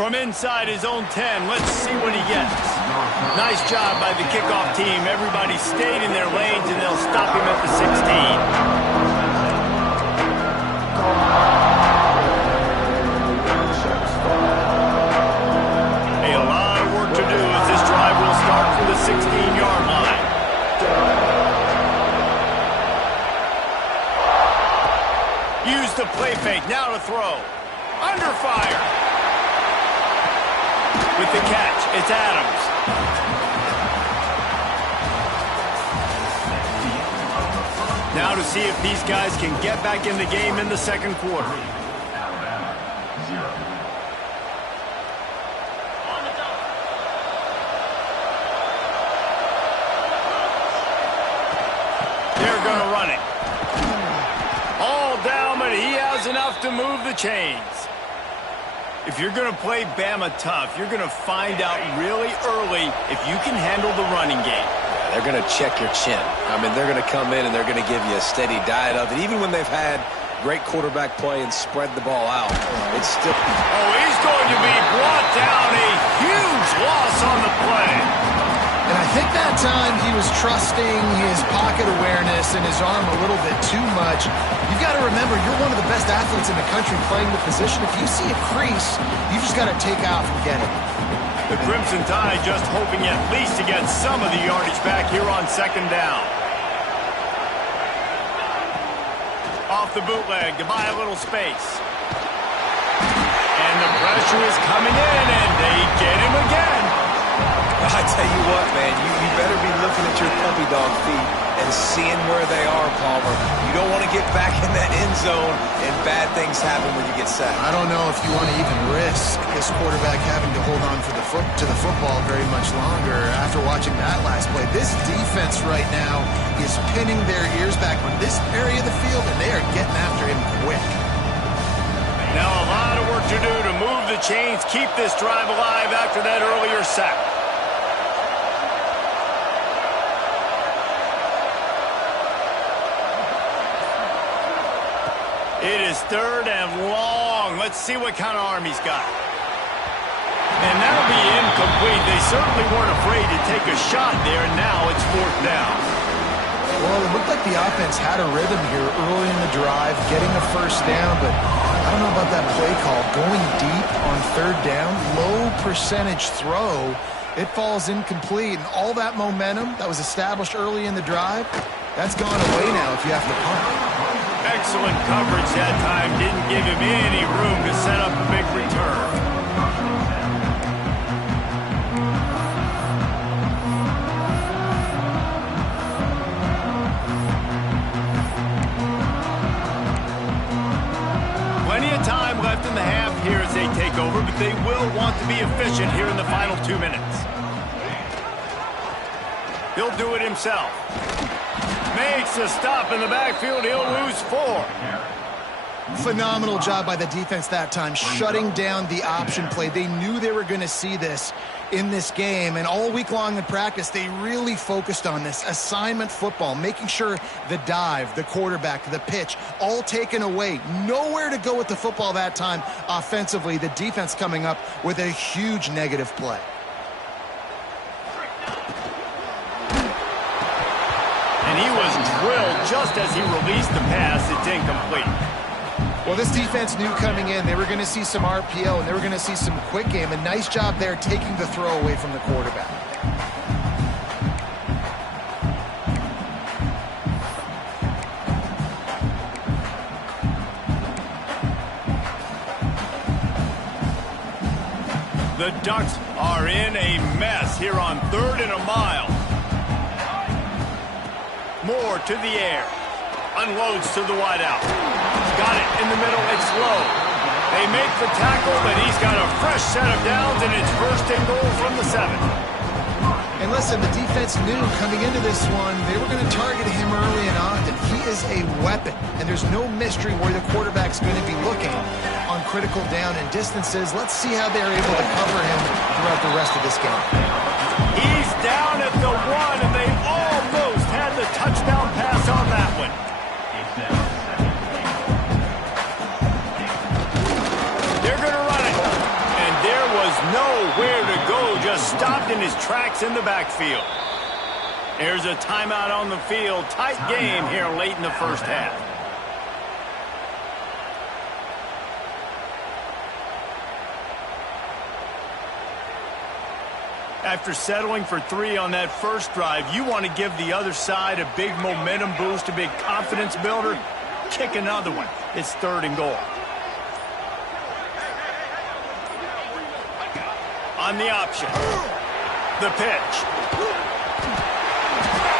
From inside his own 10, let's see what he gets. Nice job by the kickoff team. Everybody stayed in their lanes, and they'll stop him at the 16. Hey, a lot of work to do as this drive will start from the 16-yard line. Use the play fake, now to throw. Under fire. With the catch, it's Adams. Now to see if these guys can get back in the game in the second quarter. They're going to run it. All down, but he has enough to move the chains. If you're going to play Bama tough, you're going to find out really early if you can handle the running game. Yeah, they're going to check your chin. I mean, they're going to come in and they're going to give you a steady diet of it. Even when they've had great quarterback play and spread the ball out, it's still... Oh, he's going to be brought down. A huge loss on the play. And I think that time he was trusting his pocket awareness and his arm a little bit too much. You've got to remember, you're one of the best athletes in the country playing the position. If you see a crease, you just got to take off and get it. The Crimson Tide just hoping at least to get some of the yardage back here on second down. Off the bootleg to buy a little space. And the pressure is coming in, and they get him again. I tell you what, man, you better be looking at your puppy dog feet and seeing where they are, Palmer. You don't want to get back in that end zone and bad things happen when you get sacked. I don't know if you want to even risk this quarterback having to hold on to the football very much longer after watching that last play. This defense right now is pinning their ears back on this area of the field, and they are getting after him quick. Now a lot of work to do to move the chains, keep this drive alive after that earlier sack. It is third and long. Let's see what kind of arm he's got. And that'll be incomplete. They certainly weren't afraid to take a shot there, and now it's fourth down. Well, it looked like the offense had a rhythm here early in the drive, getting a first down, but I don't know about that play call. Going deep on third down, low percentage throw, it falls incomplete, and all that momentum that was established early in the drive, that's gone away now if you have to punt. Excellent coverage that time. Didn't give him any room to set up a big return. Plenty of time left in the half here as they take over, but they will want to be efficient here in the final 2 minutes. He'll do it himself. Makes a stop in the backfield. He'll lose 4. Phenomenal job by the defense that time, shutting down the option play. They knew they were going to see this in this game, and all week long in practice, they really focused on this assignment football, making sure the dive, the quarterback, the pitch, all taken away. Nowhere to go with the football that time offensively. The defense coming up with a huge negative play. And he was drilled just as he released the pass. It's incomplete. Well, this defense knew coming in they were going to see some RPO and they were going to see some quick game. A nice job there taking the throw away from the quarterback. The Ducks are in a mess here on 3rd and a mile. Moore to the air. Unloads to the wideout. Got it in the middle. It's low. They make the tackle, but he's got a fresh set of downs, and it's first and goal from the 7. And listen, the defense knew coming into this one, they were going to target him early and often. He is a weapon, and there's no mystery where the quarterback's going to be looking on critical down and distances. Let's see how they're able to cover him throughout the rest of this game. He's down at the 1, and they almost had the touchdown pass on that one. They're going to run it, and there backs in the backfield. There's a timeout on the field. Tight game here late in the first half. After settling for 3 on that first drive, you want to give the other side a big momentum boost, a big confidence builder. Kick another one. It's 3rd and goal. On the option. The pitch.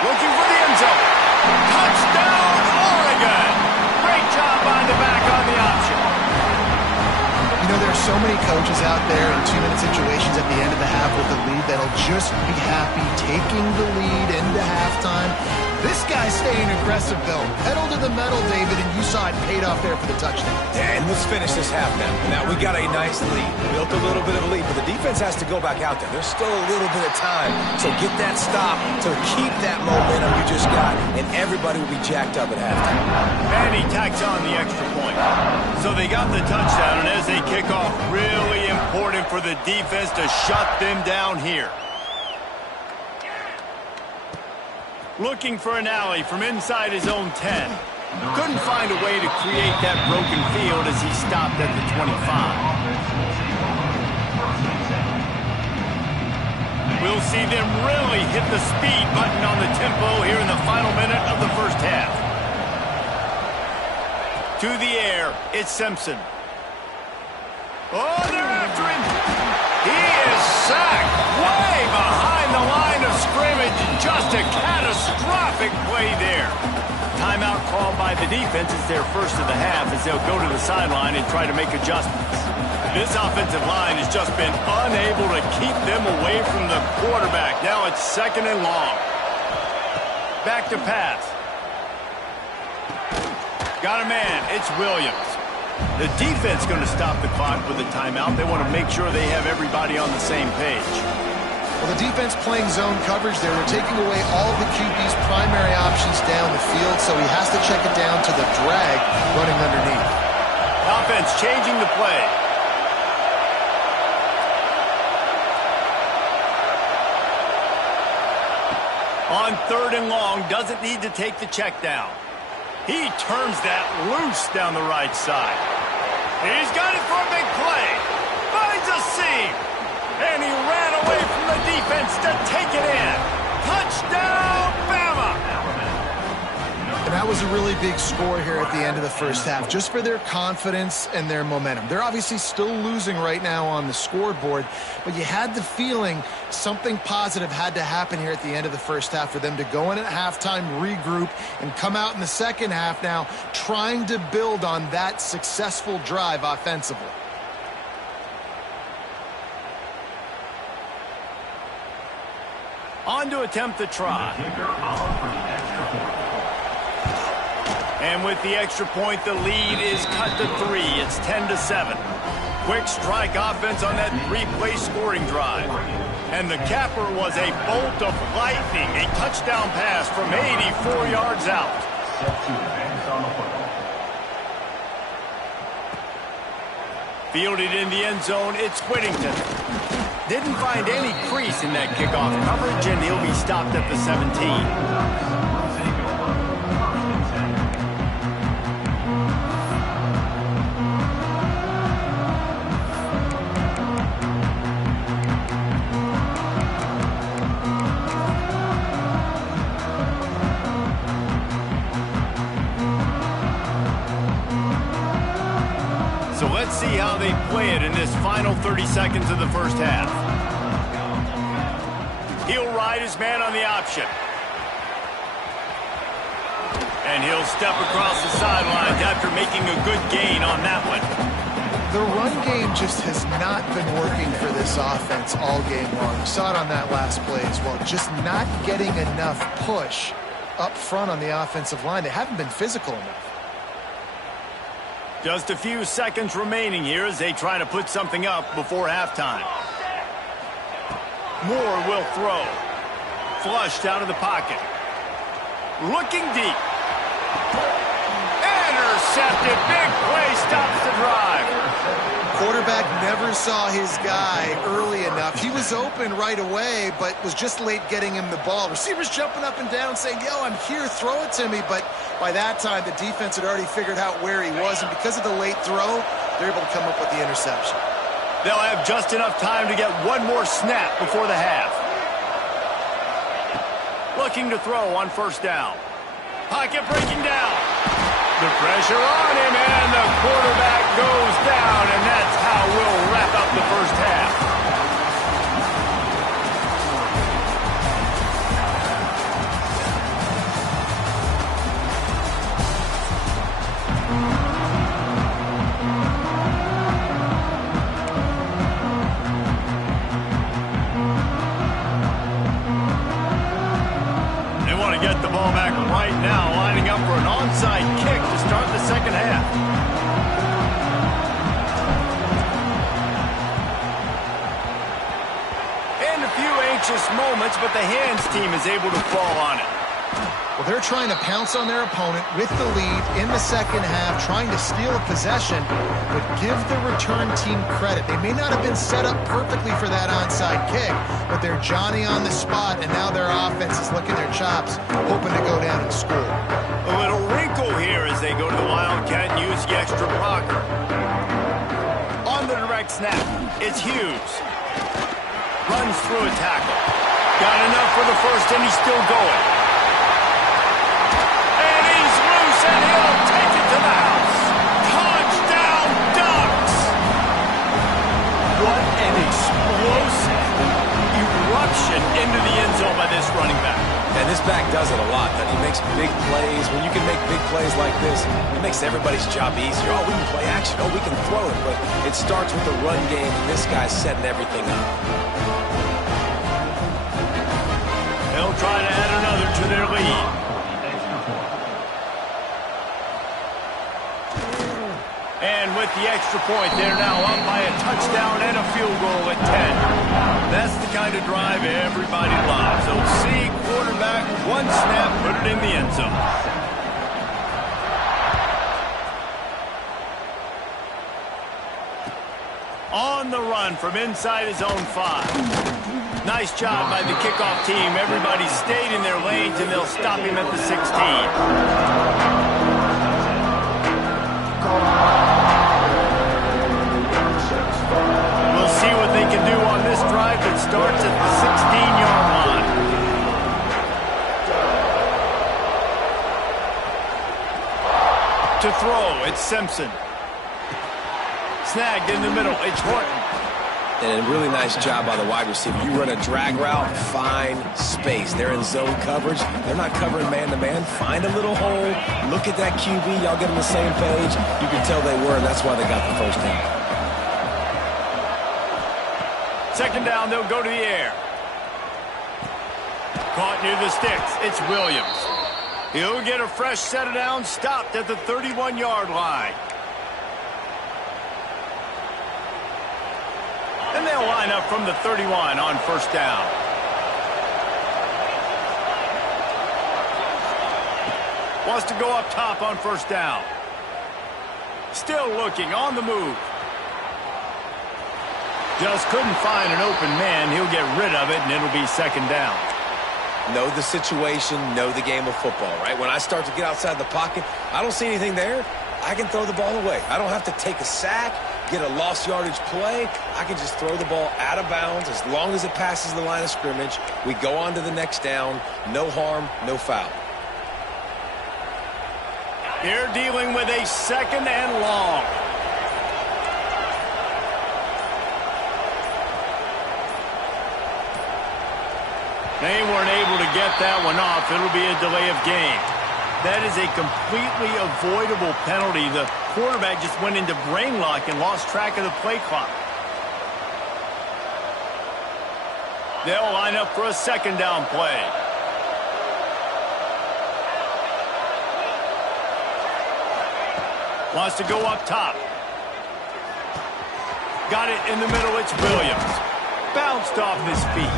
Looking for the end zone. Touchdown, Oregon! Great job by the back on the option. You know, there are so many coaches out there in 2-minute situations at the end of the half with the lead that'll just be happy taking the lead into halftime. This guy's staying aggressive, though. Pedal to the metal, David, and you saw it paid off there for the touchdown. And let's finish this half now. Now, we got a nice lead. Built a little bit of a lead, but the defense has to go back out there. There's still a little bit of time. So get that stop to keep that momentum you just got, and everybody will be jacked up at halftime. And he tacks on the extra point. So they got the touchdown, and as they kick off, really important for the defense to shut them down here. Looking for an alley from inside his own 10. Couldn't find a way to create that broken field as he stopped at the 25. We'll see them really hit the speed button on the tempo here in the final minute of the first half. To the air, it's Simpson. Oh, they're after him. He is sacked way behind the line of scrimmage. Just a catastrophic play there. Timeout called by the defense is their first of the half as they'll go to the sideline and try to make adjustments. This offensive line has just been unable to keep them away from the quarterback. Now it's 2nd and long. Back to pass. Got a man. It's Williams. The defense going to stop the clock with a timeout. They want to make sure they have everybody on the same page. Well, the defense playing zone coverage there. They're taking away all the QB's primary options down the field, so he has to check it down to the drag running underneath. Offense changing the play. On 3rd and long, doesn't need to take the check down. He turns that loose down the right side. He's got it for a big play. Finds a seam. And he ran away from the defense to take it in. Touchdown, Bama! And that was a really big score here at the end of the first half, just for their confidence and their momentum. They're obviously still losing right now on the scoreboard, but you had the feeling something positive had to happen here at the end of the first half for them to go in at halftime, regroup, and come out in the second half now trying to build on that successful drive offensively. On to attempt the try. And with the extra point, the lead is cut to 3. It's 10-7. Quick strike offense on that 3-play scoring drive. And the capper was a bolt of lightning, a touchdown pass from 84 yards out. Fielded in the end zone, it's Whittington. Didn't find any crease in that kickoff coverage, and he'll be stopped at the 17. So let's see how they play it in this final 30 seconds of the first half. He'll ride his man on the option. And he'll step across the sidelines after making a good gain on that one. The run game just has not been working for this offense all game long. You saw it on that last play as well. Just not getting enough push up front on the offensive line. They haven't been physical enough. Just a few seconds remaining here as they try to put something up before halftime. Moore will throw. Flushed out of the pocket. Looking deep. Intercepted. Big play stops the drive. quarterback never saw his guy early enough. He was open right away, but was just late getting him the ball. Receivers jumping up and down saying, yo, I'm here, throw it to me. But by that time, the defense had already figured out where he was, and because of the late throw, they're able to come up with the interception. They'll have just enough time to get one more snap before the half. Looking to throw on first down. Pocket breaking down. The pressure on him, and the quarterback goes down, and that's how we'll wrap up the first half. They want to get the ball back right now, lining up for an onside kick to start the second half. And a few anxious moments, but the hands team is able to fall on it. Well, they're trying to pounce on their opponent with the lead in the second half, trying to steal a possession, but give the return team credit. They may not have been set up perfectly for that onside kick, but they're Johnny on the spot, and now their offense is licking their chops, hoping to go down and score. A little wrinkle here as they go to the Wildcat and use the extra blocker. On the direct snap, it's Hughes. Runs through a tackle. Got enough for the first, and he's still going. And he's loose, and he'll take it to the house. Touchdown, Ducks! What an explosive eruption into the end zone by this running back. And this back does it a lot. He makes big plays. When you can make big plays like this, it makes everybody's job easier. Oh, we can play action. Oh, we can throw it. But it starts with the run game, and this guy's setting everything up. They'll try to add another to their lead. And with the extra point, they're now up by a touchdown and a field goal at 10. That's the kind of drive everybody loves. So see, quarterback, one snap, put it in the end zone. On the run from inside his own 5. Nice job by the kickoff team. Everybody stayed in their lanes, and they'll stop him at the 16. We'll see what they can do on this drive that starts at the 16-yard line. To throw, it's Simpson. Snagged in the middle, it's Horton. And a really nice job by the wide receiver. You run a drag route, find space. They're in zone coverage. They're not covering man-to-man. Find a little hole. Look at that QB. Y'all get on the same page. You can tell they were, and that's why they got the first down. Second down, they'll go to the air. Caught near the sticks. It's Williams. He'll get a fresh set of downs, stopped at the 31-yard line. And they'll line up from the 31 on first down. Wants to go up top on first down. Still looking on the move. Just couldn't find an open man. He'll get rid of it, and it'll be second down. Know the situation, know the game of football, right? When I start to get outside the pocket, I don't see anything there. I can throw the ball away. I don't have to take a sack, get a lost yardage play. I can just throw the ball out of bounds as long as it passes the line of scrimmage. We go on to the next down. No harm, no foul. They're dealing with a second and long. They weren't able to get that one off. It'll be a delay of game. That is a completely avoidable penalty. The quarterback just went into brain lock and lost track of the play clock. They'll line up for a second down play. Wants to go up top. Got it in the middle. It's Williams. Bounced off his feet.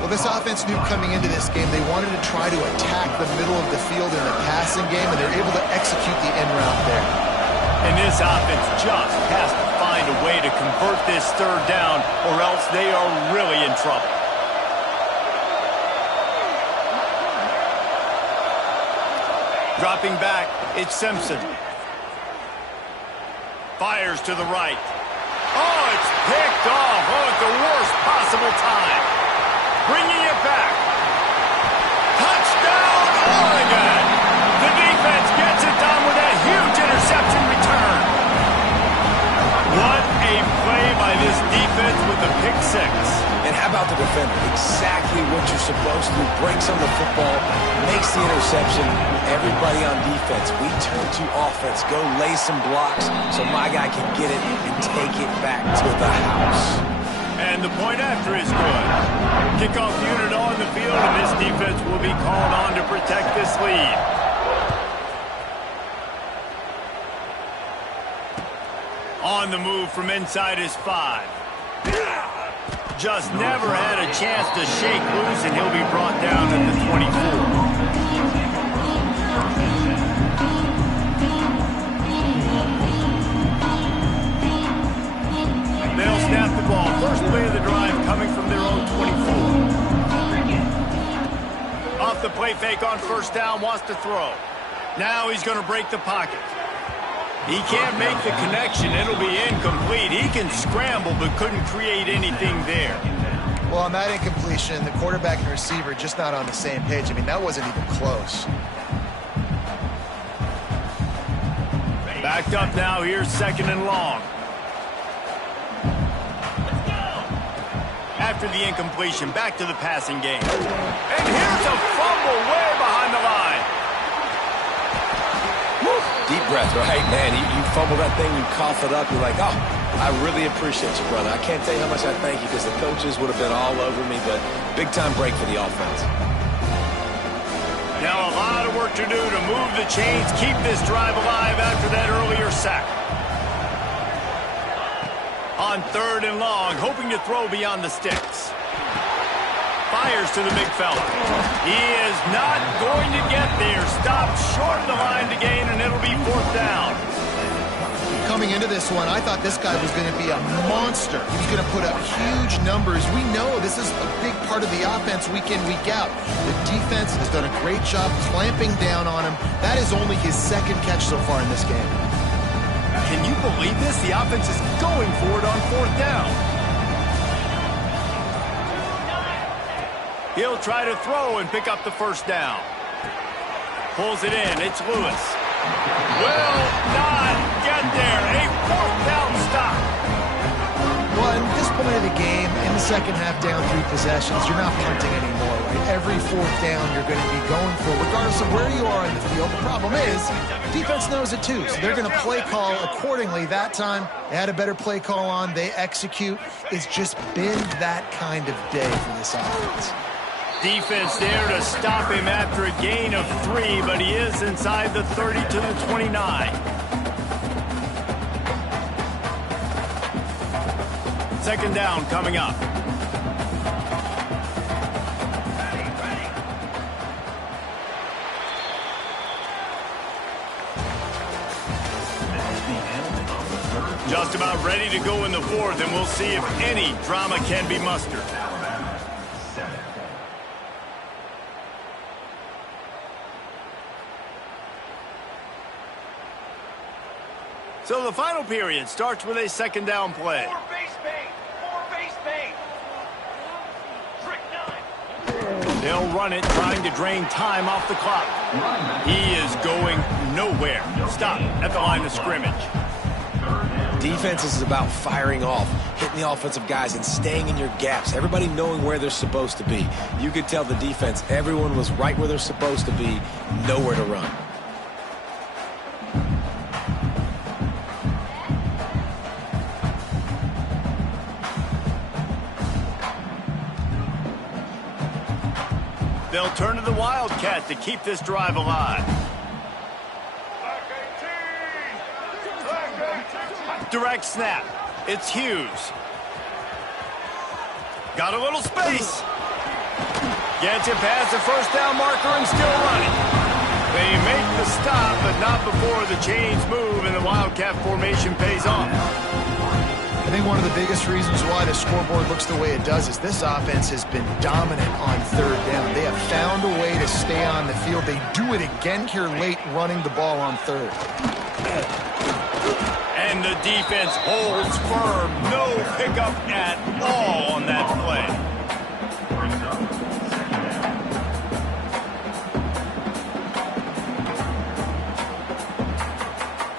Well, this offense knew coming into this game they wanted to try to attack the middle of the field in the passing game, and they're able to execute the end route there. And this offense just has to find find a way to convert this third down, or else they are really in trouble. Dropping back, it's Simpson. Fires to the right. Oh, it's picked off. Oh, at the worst possible time. Bringing it back. Touchdown, Oregon! The defense gets it done with a huge interception return. What a play by this defense with the pick six. And how about the defender? Exactly what you're supposed to. Breaks on the football, makes the interception. Everybody on defense, we turn to offense. Go lay some blocks so my guy can get it and take it back to the house. And the point after is good. Kickoff unit on the field, and this defense will be called on to protect this lead. On the move from inside his 5. Just never had a chance to shake loose, and he'll be brought down at the 24. They'll snap the ball. First play of the drive coming from their own 24. Off the play fake on first down, wants to throw. Now he's going to break the pocket. He can't make the connection. It'll be incomplete. He can scramble, but couldn't create anything there. Well, on that incompletion, the quarterback and receiver just not on the same page. I mean, that wasn't even close. Backed up now. Here's second and long. After the incompletion, back to the passing game. And here's a fumble way behind the line. Woo. Deep breath, right, man? You fumble that thing, you cough it up, you're like, oh, I really appreciate you, brother. I can't tell you how much I thank you because the coaches would have been all over me, but big-time break for the offense. Now a lot of work to do to move the chains, keep this drive alive after that earlier sack. On third and long, hoping to throw beyond the sticks. Fires to the big fella. He is not going to get there. Stopped short of the line to gain, and it'll be fourth down. Coming into this one, I thought this guy was going to be a monster. He was going to put up huge numbers. We know this is a big part of the offense week in, week out. The defense has done a great job clamping down on him. That is only his second catch so far in this game. Can you believe this? The offense is going for it on fourth down. He'll try to throw and pick up the first down. Pulls it in. It's Lewis. Will not get there. A fourth down stop. Well, at this point of the game, in the second half, down 3 possessions, you're not punting anymore, right? Every fourth down you're going to be going for, regardless of where you are in the field. The problem is, defense knows it too, so they're going to play call accordingly. That time, they had a better play call on. They execute. It's just been that kind of day for this offense. Defense there to stop him after a gain of 3, but he is inside the 30 to the 29. Second down coming up. Just about ready to go in the fourth, and we'll see if any drama can be mustered. So the final period starts with a second down play. Four base bait. Trick 9. They'll run it, trying to drain time off the clock. He is going nowhere. Stop at the line of scrimmage. Defense is about firing off, hitting the offensive guys, and staying in your gaps. Everybody knowing where they're supposed to be. You could tell the defense, everyone was right where they're supposed to be, nowhere to run. They'll turn to the Wildcat to keep this drive alive. Direct snap. It's Hughes. Got a little space. Gets it past the first down marker and still running. They make the stop, but not before the chains move and the Wildcat formation pays off. I think one of the biggest reasons why the scoreboard looks the way it does is this offense has been dominant on third down. They have found a way to stay on the field. They do it again here late, running the ball on third. And the defense holds firm. No pickup at all on that play.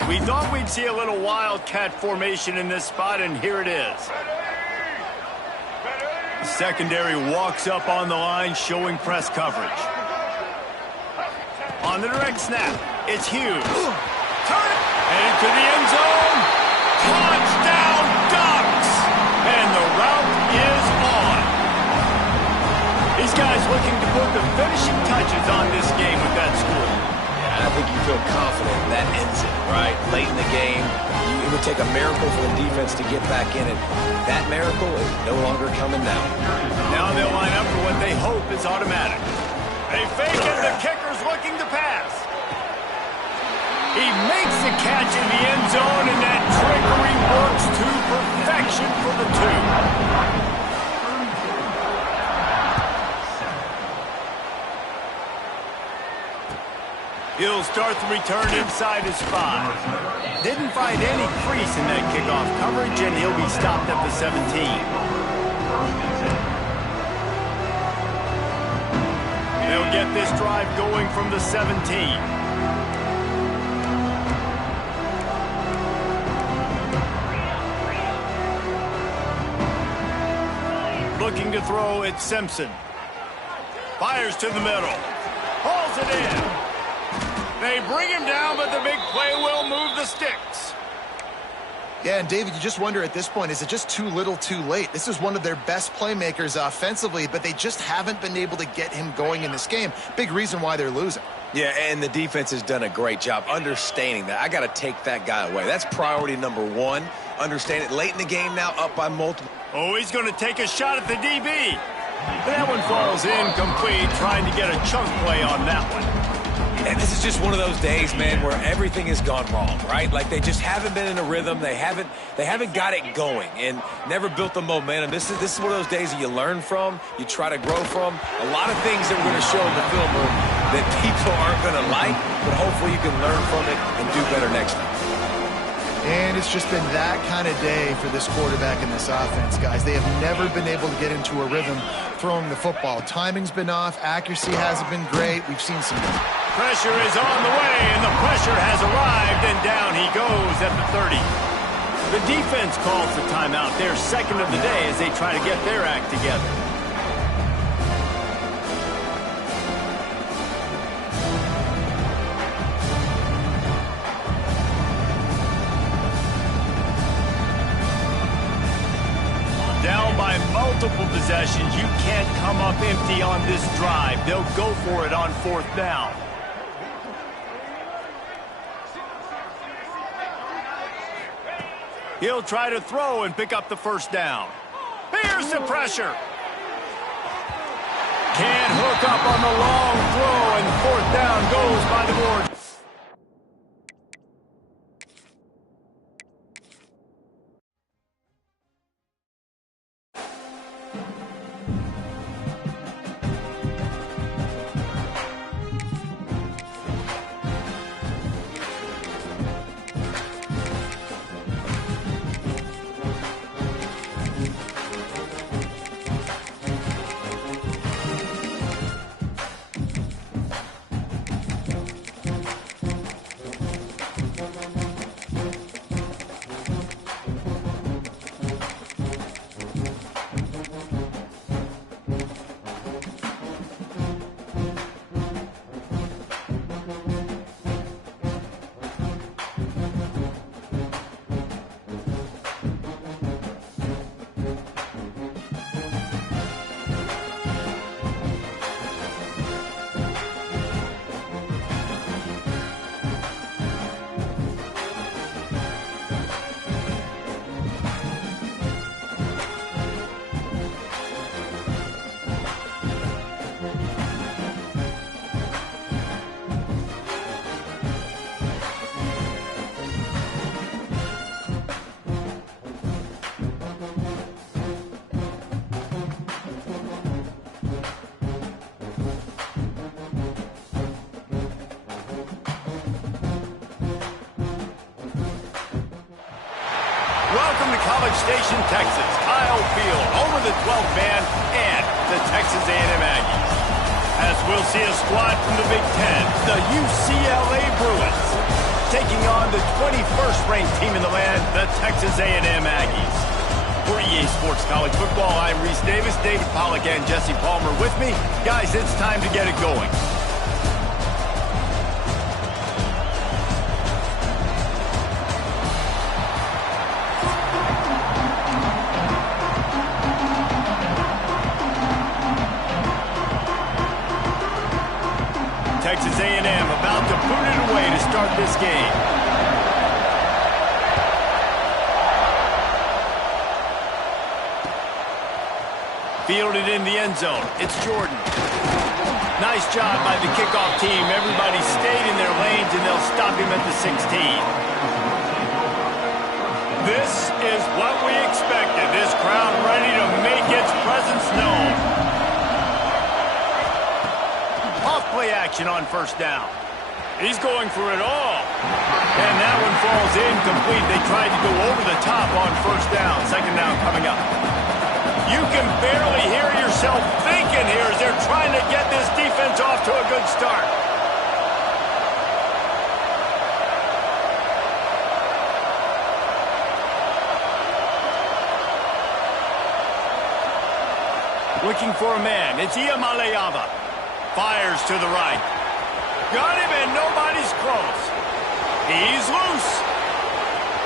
We thought we'd see a little wildcat formation in this spot, and here it is. The secondary walks up on the line, showing press coverage. On the direct snap, it's Hughes. Headed to the end zone. Touchdown Ducks! And the route is on. These guys looking to put the finishing touches on this game with that score. I think you feel confident that ends it, right? Late in the game, it would take a miracle for the defense to get back in it. That miracle is no longer coming now. Now they'll line up for what they hope is automatic. They fake it, the kicker's looking to pass. He makes the catch in the end zone, and that trickery works to perfection for the two. He'll start the return inside his 5. Didn't find any crease in that kickoff coverage, and he'll be stopped at the 17. They'll get this drive going from the 17. Looking to throw, it's Simpson. Fires to the middle. Hauls it in. They bring him down, but the big play will move the sticks. Yeah, and David, you just wonder at this point, is it just too little too late? This is one of their best playmakers offensively, but they just haven't been able to get him going in this game. Big reason why they're losing. Yeah, and the defense has done a great job understanding that. I got to take that guy away. That's priority number 1. Understand it late in the game now, up by multiple. Oh, he's going to take a shot at the DB. That one falls incomplete, trying to get a chunk play on that one. And this is just one of those days, man, where everything has gone wrong, right? Like they just haven't been in a rhythm. They haven't got it going and never built the momentum. This is one of those days that you learn from, you try to grow from. A lot of things that we're going to show in the film room that people aren't going to like, but hopefully you can learn from it and do better next time. And it's just been that kind of day for this quarterback and this offense, guys. They have never been able to get into a rhythm throwing the football. Timing's been off. Accuracy hasn't been great. We've seen some... Pressure is on the way, and the pressure has arrived, and down he goes at the 30. The defense calls the timeout, their second of the day, as they try to get their act together. Down by multiple possessions, you can't come up empty on this drive. They'll go for it on 4th down. He'll try to throw and pick up the first down. Here's the pressure. Can't hook up on the long throw, and 4th down goes by the board. Welcome to College Station, Texas. Kyle Field over the 12th man and the Texas A&M Aggies. As we'll see a squad from the Big Ten, the UCLA Bruins, taking on the 21st ranked team in the land, the Texas A&M Aggies. For EA Sports College Football, I'm Reese Davis, David Pollack, and Jesse Palmer with me. Guys, it's time to get it going. Texas A&M about to put it away to start this game. Fielded in the end zone. It's Jordan. Nice job by the kickoff team. Everybody stayed in their lanes, and they'll stop him at the 16. This is what we expected. This crowd ready to make its presence known. Off-play action on first down. He's going for it all. And that one falls incomplete. They tried to go over the top on first down. Second down coming up. You can barely hear yourself thinking here as they're trying to get this defense off to a good start. Looking for a man. It's Iamaleava. Fires to the right. Got him, and nobody's close. He's loose.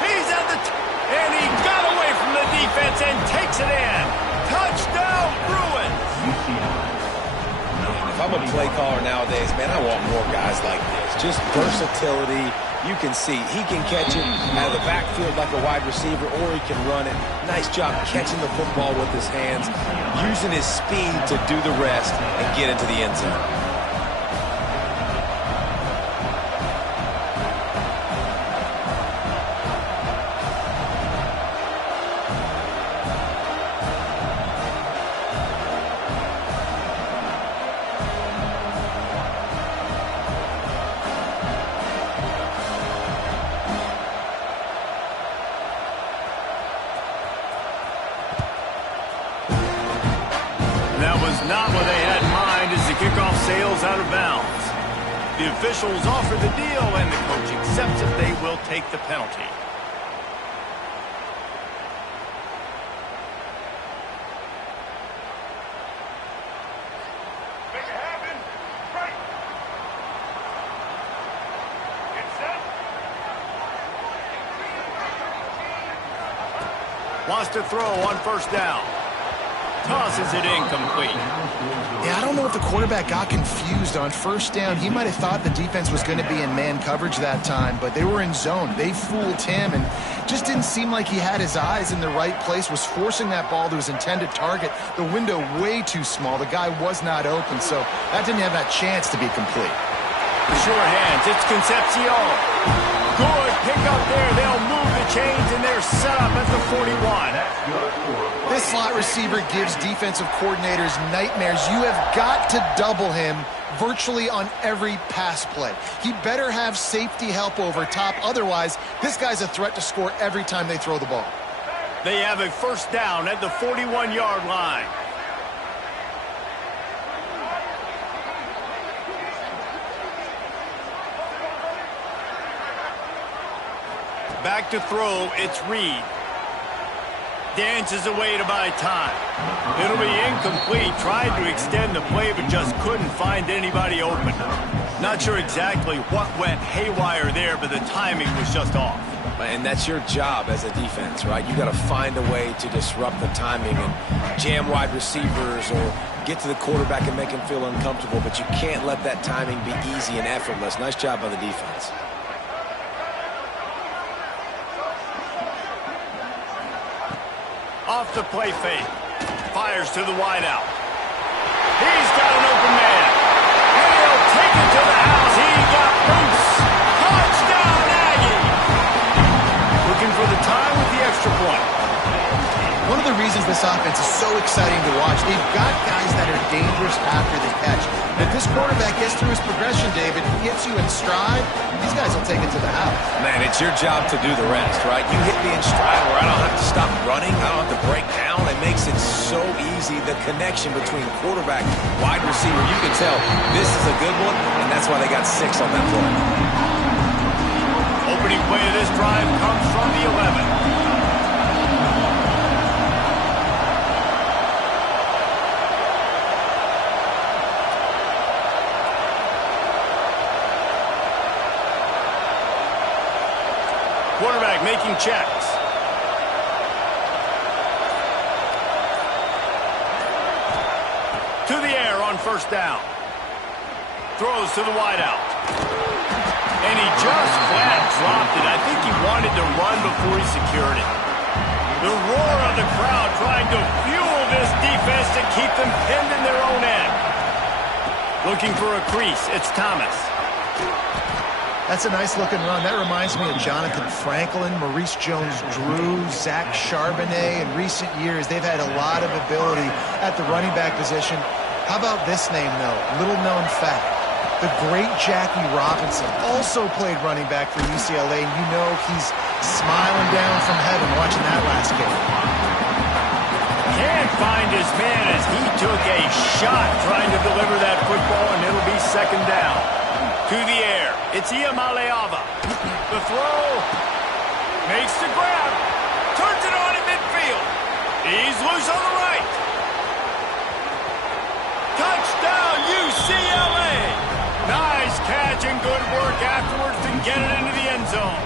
He's at the and he got away from the defense and takes it in. Touchdown, Bruins. If I'm a play caller nowadays, man, I want more guys like this. Just versatility. You can see he can catch it out of the backfield like a wide receiver, or he can run it. Nice job catching the football with his hands, using his speed to do the rest and get into the end zone. That was not what they had in mind as the kickoff sails out of bounds. The officials offer the deal, and the coach accepts that they will take the penalty. Make it happen. Right. Get set. Wants to throw on first down. Tosses it incomplete. Yeah, I don't know if the quarterback got confused on first down. He might have thought the defense was going to be in man coverage that time, but they were in zone. They fooled him and just didn't seem like he had his eyes in the right place, was forcing that ball to his intended target. The window way too small. The guy was not open, so that didn't have that chance to be complete. The sure hands. It's Concepcion. Good pick up there. They'll move the chains, and they're set up at the 41. This slot receiver gives defensive coordinators nightmares. You have got to double him virtually on every pass play. He better have safety help over top. Otherwise, this guy's a threat to score every time they throw the ball. They have a first down at the 41-yard line. Back to throw, it's Reed. Dances away to buy time. It'll be incomplete. Tried to extend the play, but just couldn't find anybody open. Not sure exactly what went haywire there, but the timing was just off. And that's your job as a defense, right? You got to find a way to disrupt the timing and jam wide receivers or get to the quarterback and make him feel uncomfortable, but you can't let that timing be easy and effortless. Nice job by the defense. Off the play fake. Fires to the wideout. He's got an open man. And he'll take it to the house. He got loose. Touchdown, Aggie. Looking for the tie with the extra point. One of the reasons this offense is so exciting to watch. They've got guys that are dangerous after the catch. If this quarterback gets through his progression, David, gets you in stride, these guys will take it to the house. Man, it's your job to do the rest, right? You hit me in stride where I don't have to stop running. I don't have to break down. It makes it so easy. The connection between quarterback, wide receiver, you can tell this is a good one, and that's why they got 6 on that play. Opening play of this drive comes from the 11. Quarterback making checks. To the air on first down. Throws to the wideout. And he just flat dropped it. I think he wanted to run before he secured it. The roar of the crowd trying to fuel this defense to keep them pinned in their own end. Looking for a crease. It's Thomas. That's a nice-looking run. That reminds me of Jonathan Franklin, Maurice Jones-Drew, Zach Charbonnet. In recent years, they've had a lot of ability at the running back position. How about this name, though? Little-known fact. The great Jackie Robinson also played running back for UCLA, and you know he's smiling down from heaven watching that last game. Can't find his man as he took a shot trying to deliver that football, and it'll be second down. To the air, it's Iamaleava. The throw, makes the grab, turns it on in midfield. He's loose on the right. Touchdown, UCLA. Nice catch and good work afterwards to get it into the end zone.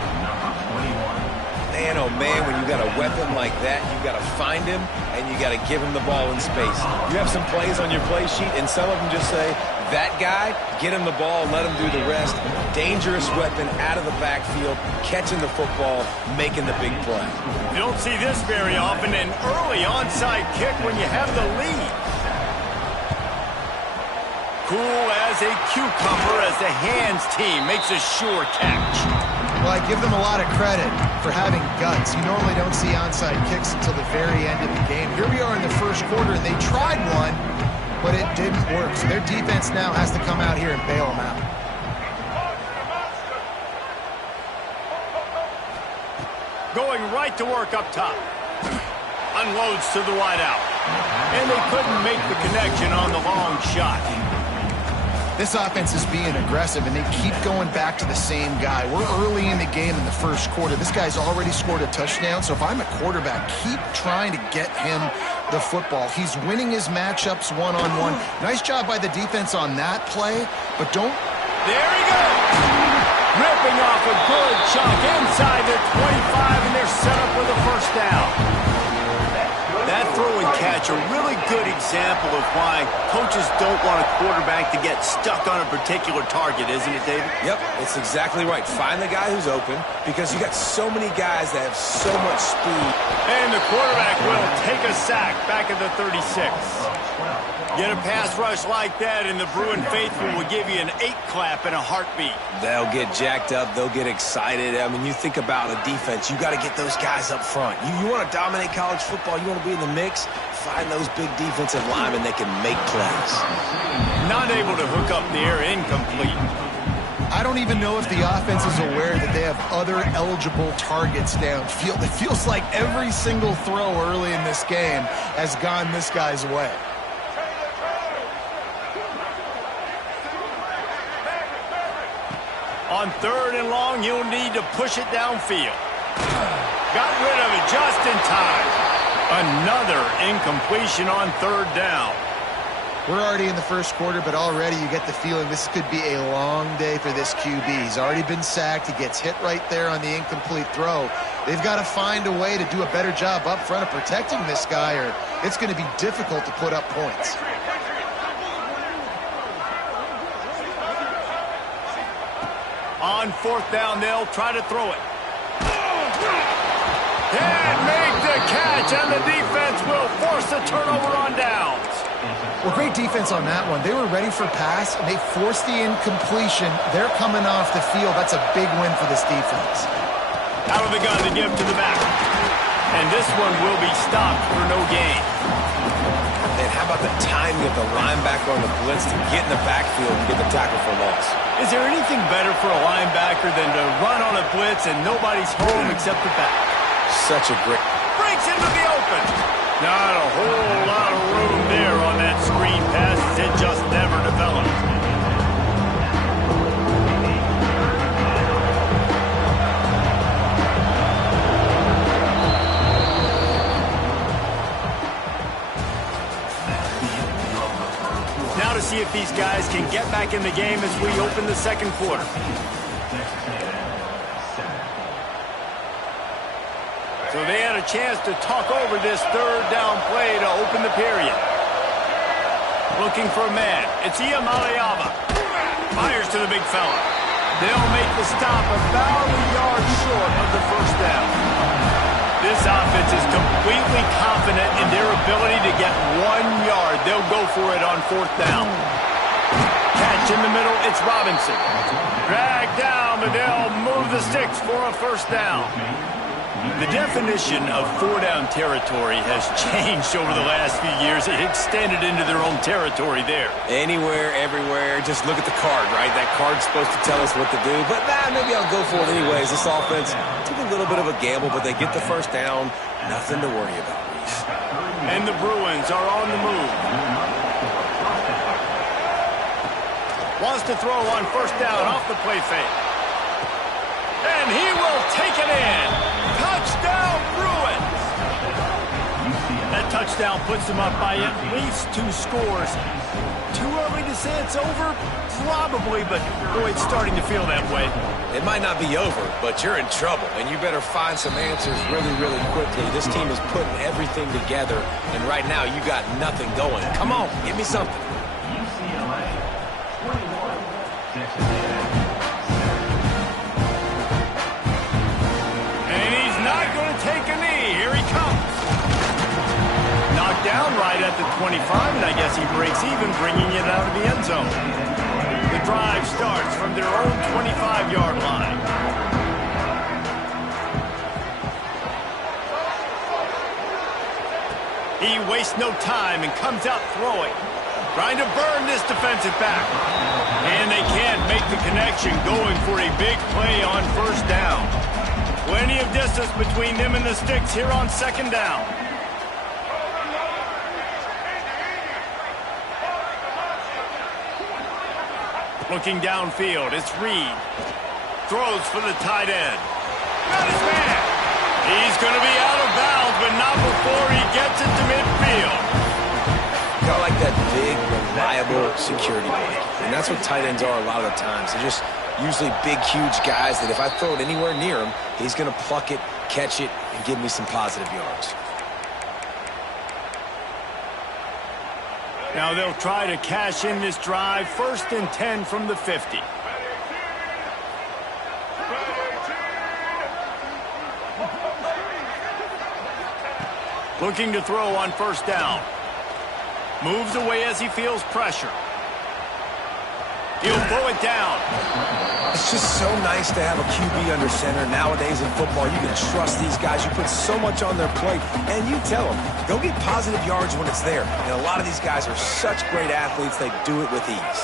Man, oh man, when you got a weapon like that, you got to find him and you got to give him the ball in space. You have some plays on your play sheet, and some of them just say, that guy, get him the ball, let him do the rest. Dangerous weapon out of the backfield, catching the football, making the big play. You don't see this very often, an early onside kick when you have the lead. Cool as a cucumber as the hands team makes a sure catch. Well, I give them a lot of credit for having guts. You normally don't see onside kicks until the very end of the game. Here we are in the first quarter, and they tried one, but it didn't work. So their defense now has to come out here and bail them out. Going right to work up top. Unloads to the wideout. And they couldn't make the connection on the long shot. This offense is being aggressive, and they keep going back to the same guy. We're early in the game in the first quarter. This guy's already scored a touchdown, so if I'm a quarterback, keep trying to get him the football. He's winning his matchups one-on-one. Nice job by the defense on that play, but don't... There he goes! Ripping off a good chunk inside the 25, and they're set up with a first down. That throw and catch, a really good example of why coaches don't want a quarterback to get stuck on a particular target, isn't it, David? Yep, it's exactly right. Find the guy who's open, because you got so many guys that have so much speed. And the quarterback will take a sack back at the 36. Get a pass rush like that, and the Bruin faithful will give you an 8-clap and a heartbeat. They'll get jacked up. They'll get excited. I mean, you think about a defense. You got to get those guys up front. You want to dominate college football. You want to be in the mix. Find those big defensive linemen that can make plays. Not able to hook up there. Incomplete. I don't even know if the offense is aware that they have other eligible targets downfield. It feels like every single throw early in this game has gone this guy's way. On third and long, you'll need to push it downfield. Got rid of it just in time. Another incompletion on third down. We're already in the first quarter, but already you get the feeling this could be a long day for this QB. He's already been sacked. He gets hit right there on the incomplete throw. They've got to find a way to do a better job up front of protecting this guy, or it's going to be difficult to put up points. On fourth down, they'll try to throw it. Can't make the catch, and the defense will force the turnover on downs. Well, great defense on that one. They were ready for pass, and they forced the incompletion. They're coming off the field. That's a big win for this defense. Out of the gun to give to the back. And this one will be stopped for no gain. And how about the timing of the linebacker on the blitz to get in the backfield and get the tackle for loss? Is there anything better for a linebacker than to run on a blitz and nobody's home except the back? Such a great... Breaks into the open. Not a whole lot of room there on that screen pass. It just never developed. Now to see if these guys can get back in the game as we open the second quarter. So they had a chance to talk over this third down play to open the period. Looking for a man. It's Iamaleava. Fires to the big fella. They'll make the stop about a yard short of the first down. This offense is completely confident in their ability to get 1 yard. They'll go for it on fourth down. Catch in the middle, it's Robinson. Dragged down, but they'll move the sticks for a first down. The definition of four-down territory has changed over the last few years. It extended into their own territory there. Anywhere, everywhere, just look at the card, right? That card's supposed to tell us what to do, but maybe I'll go for it anyways. This offense took a little bit of a gamble, but they get the first down. Nothing to worry about, Reese. And the Bruins are on the move. Wants to throw on first down off the play fake. And he will take it in. Touchdown, Bruins! That touchdown puts them up by at least 2 scores. Too early to say it's over? Probably, but boy, it's starting to feel that way. It might not be over, but you're in trouble, and you better find some answers really, really quickly. This team is putting everything together, and right now you got nothing going. Come on, give me something. Take a knee. Here he comes. Knocked down right at the 25, and I guess he breaks even, bringing it out of the end zone. The drive starts from their own 25-yard line. He wastes no time and comes out throwing. Trying to burn this defensive back. And they can't make the connection, going for a big play on first down. Plenty of distance between them and the sticks here on second down. Looking downfield, it's Reed. Throws for the tight end. Got his man. He's going to be out of bounds, but not before he gets it to midfield. Kind of like that big, reliable security blanket. And that's what tight ends are a lot of the times. They're just usually big, huge guys that if I throw it anywhere near him, he's going to pluck it, catch it, and give me some positive yards. Now they'll try to cash in this drive. 1st and 10 from the 50. Looking to throw on first down. Moves away as he feels pressure. He'll throw it down. It's just so nice to have a QB under center. Nowadays in football, you can trust these guys. You put so much on their plate, and you tell them, go get positive yards when it's there. And a lot of these guys are such great athletes, they do it with ease.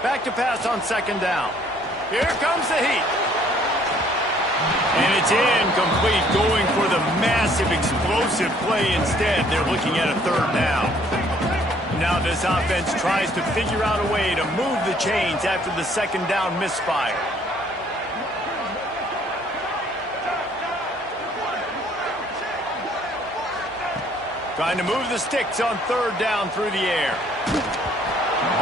Back to pass on second down. Here comes the heat. And it's incomplete, going for the massive, explosive play instead. They're looking at a third down. Now this offense tries to figure out a way to move the chains after the second down misfire. Trying to move the sticks on third down through the air.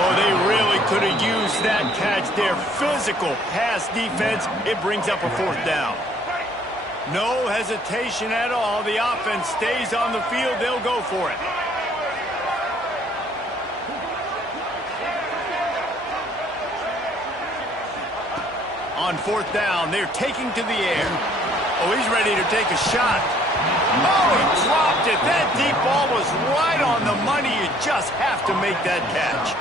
Oh, they really could have used that catch there. Physical pass defense. It brings up a fourth down. No hesitation at all. The offense stays on the field. They'll go for it. On fourth down, they're taking to the air. Oh, he's ready to take a shot. Oh, he dropped it. That deep ball was right on the money. You just have to make that catch.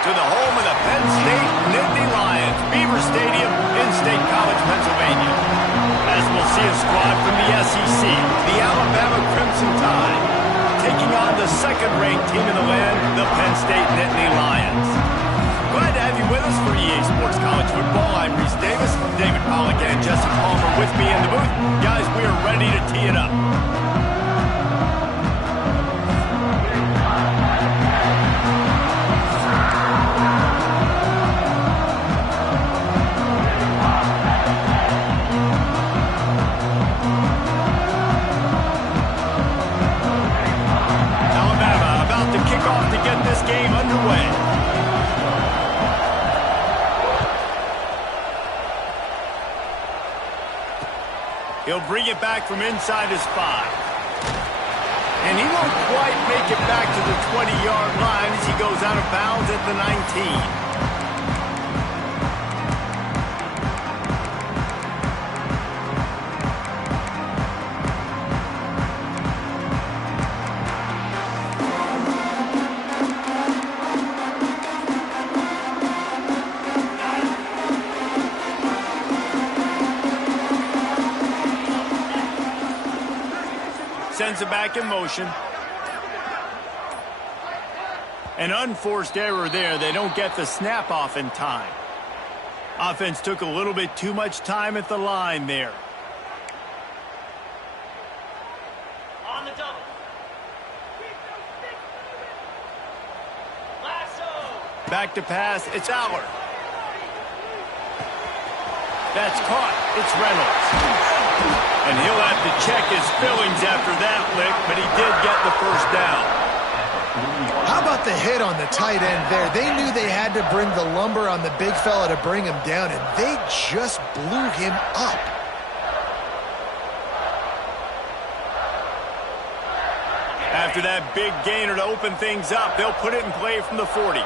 to the home of the Penn State Nittany Lions, Beaver Stadium in State College, Pennsylvania. As we'll see a squad from the SEC, the Alabama Crimson Tide, taking on the second-ranked team in the land, the Penn State Nittany Lions. Glad to have you with us for EA Sports College Football. I'm Reese Davis, David Pollack and Jesse Palmer with me in the booth. Guys, we are ready to tee it up. Alabama about to kick off to get this game underway. He'll bring it back from inside his 5. And he won't quite make it back to the 20-yard line as he goes out of bounds at the 19. Sends it back in motion. An unforced error there. They don't get the snap off in time. Offense took a little bit too much time at the line there. On the double. Lasso. Back to pass. It's Aller. That's caught. It's Reynolds. And he'll have to check his fillings after that lick, but he did get the first down. How about the hit on the tight end there? They knew they had to bring the lumber on the big fella to bring him down, and they just blew him up. After that big gainer to open things up, they'll put it in play from the 40.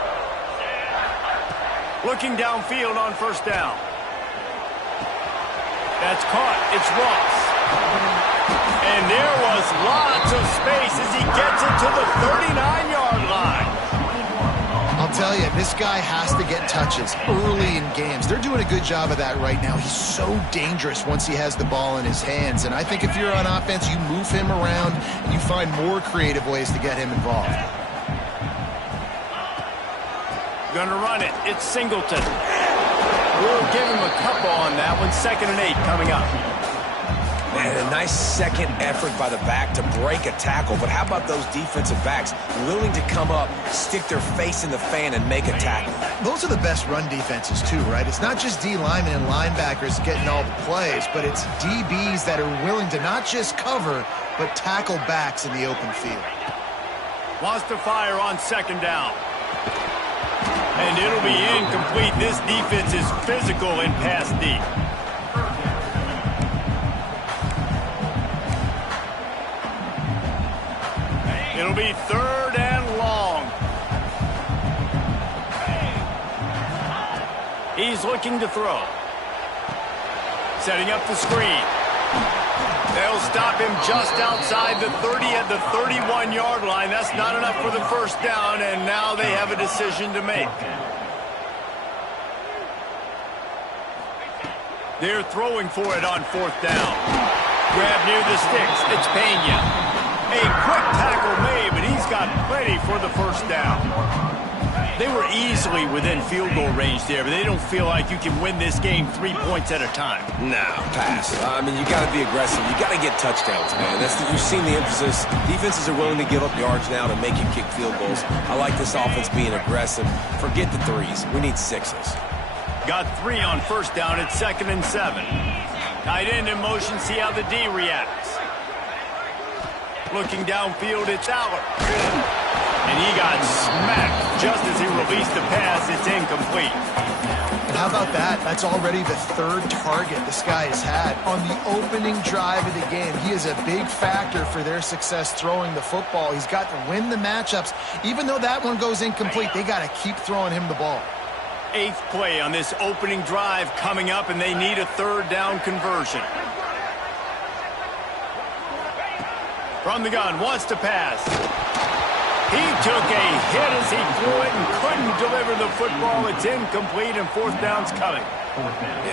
Looking downfield on first down. That's caught. It's Ross. And there was lots of space as he gets it to the 39-yard line. I'll tell you, this guy has to get touches early in games. They're doing a good job of that right now. He's so dangerous once he has the ball in his hands. And I think if you're on offense, you move him around and you find more creative ways to get him involved. Gonna run it. It's Singleton. We'll give him a couple on that one. 2nd and 8 coming up. Man, a nice second effort by the back to break a tackle. But how about those defensive backs willing to come up, stick their face in the fan, and make a tackle? Those are the best run defenses, too, right? It's not just D linemen and linebackers getting all the plays, but it's DBs that are willing to not just cover, but tackle backs in the open field. Wants to fire on 2nd down. And it'll be incomplete. This defense is physical in pass deep. It'll be 3rd and long. He's looking to throw. Setting up the screen. They'll stop him just outside the 30 at the 31-yard line. That's not enough for the first down, and now they have a decision to make. They're throwing for it on 4th down. Grab near the sticks. It's Pena. A quick tackle made, but he's got plenty for the first down. They were easily within field goal range there, but they don't feel like you can win this game 3 points at a time. No, pass. I mean, you got to be aggressive. You got to get touchdowns, man. You've seen the emphasis. Defenses are willing to give up yards now to make you kick field goals. I like this offense being aggressive. Forget the 3s. We need 6s. Got 3 on first down. It's 2nd and 7. Tight end in motion. See how the D reacts. Looking downfield, it's Aller. And he got smacked just as he released the pass. It's incomplete. And how about that? That's already the 3rd target this guy has had on the opening drive of the game. He is a big factor for their success throwing the football. He's got to win the matchups. Even though that one goes incomplete, they got to keep throwing him the ball. 8th play on this opening drive coming up, and they need a 3rd down conversion. From the gun, wants to pass. He took a hit as he threw it and couldn't deliver the football. It's incomplete, and fourth down's coming.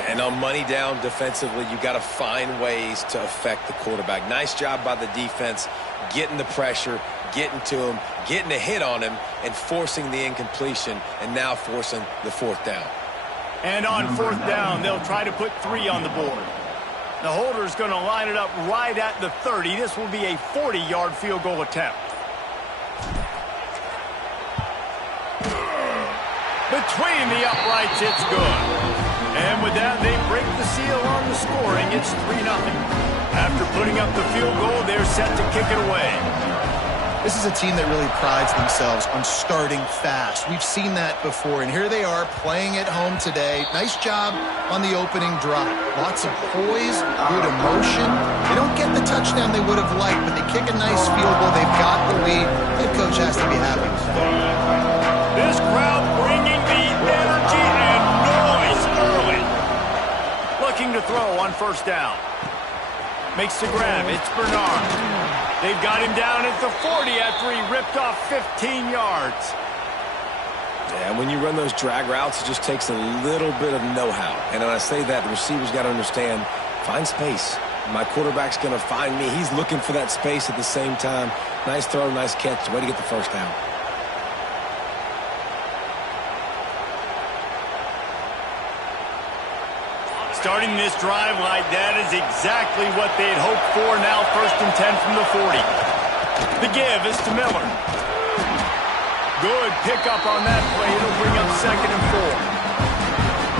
And on money down defensively, you got to find ways to affect the quarterback. Nice job by the defense, getting the pressure, getting to him, getting a hit on him, and forcing the incompletion, and now forcing the fourth down. And on fourth down, they'll try to put 3 on the board. The holder's going to line it up right at the 30. This will be a 40-yard field goal attempt. Between the uprights, it's good. And with that, they break the seal on the scoring. It's 3-0. After putting up the field goal, they're set to kick it away. This is a team that really prides themselves on starting fast. We've seen that before, and here they are playing at home today. Nice job on the opening drive. Lots of poise, good emotion. They don't get the touchdown they would have liked, but they kick a nice field goal. They've got the lead. Head coach has to be happy with that. This crowd bringing the energy and noise early. Looking to throw on first down. Makes the grab. It's Bernard. They've got him down at the 40 after he ripped off 15 yards. Yeah, when you run those drag routes, it just takes a little bit of know-how. And when I say that, the receiver's got to understand, find space. My quarterback's going to find me. He's looking for that space at the same time. Nice throw, nice catch. Way to get the first down. Starting this drive like that is exactly what they had hoped for. Now 1st and 10 from the 40. The give is to Miller. Good pickup on that play. It'll bring up 2nd and 4.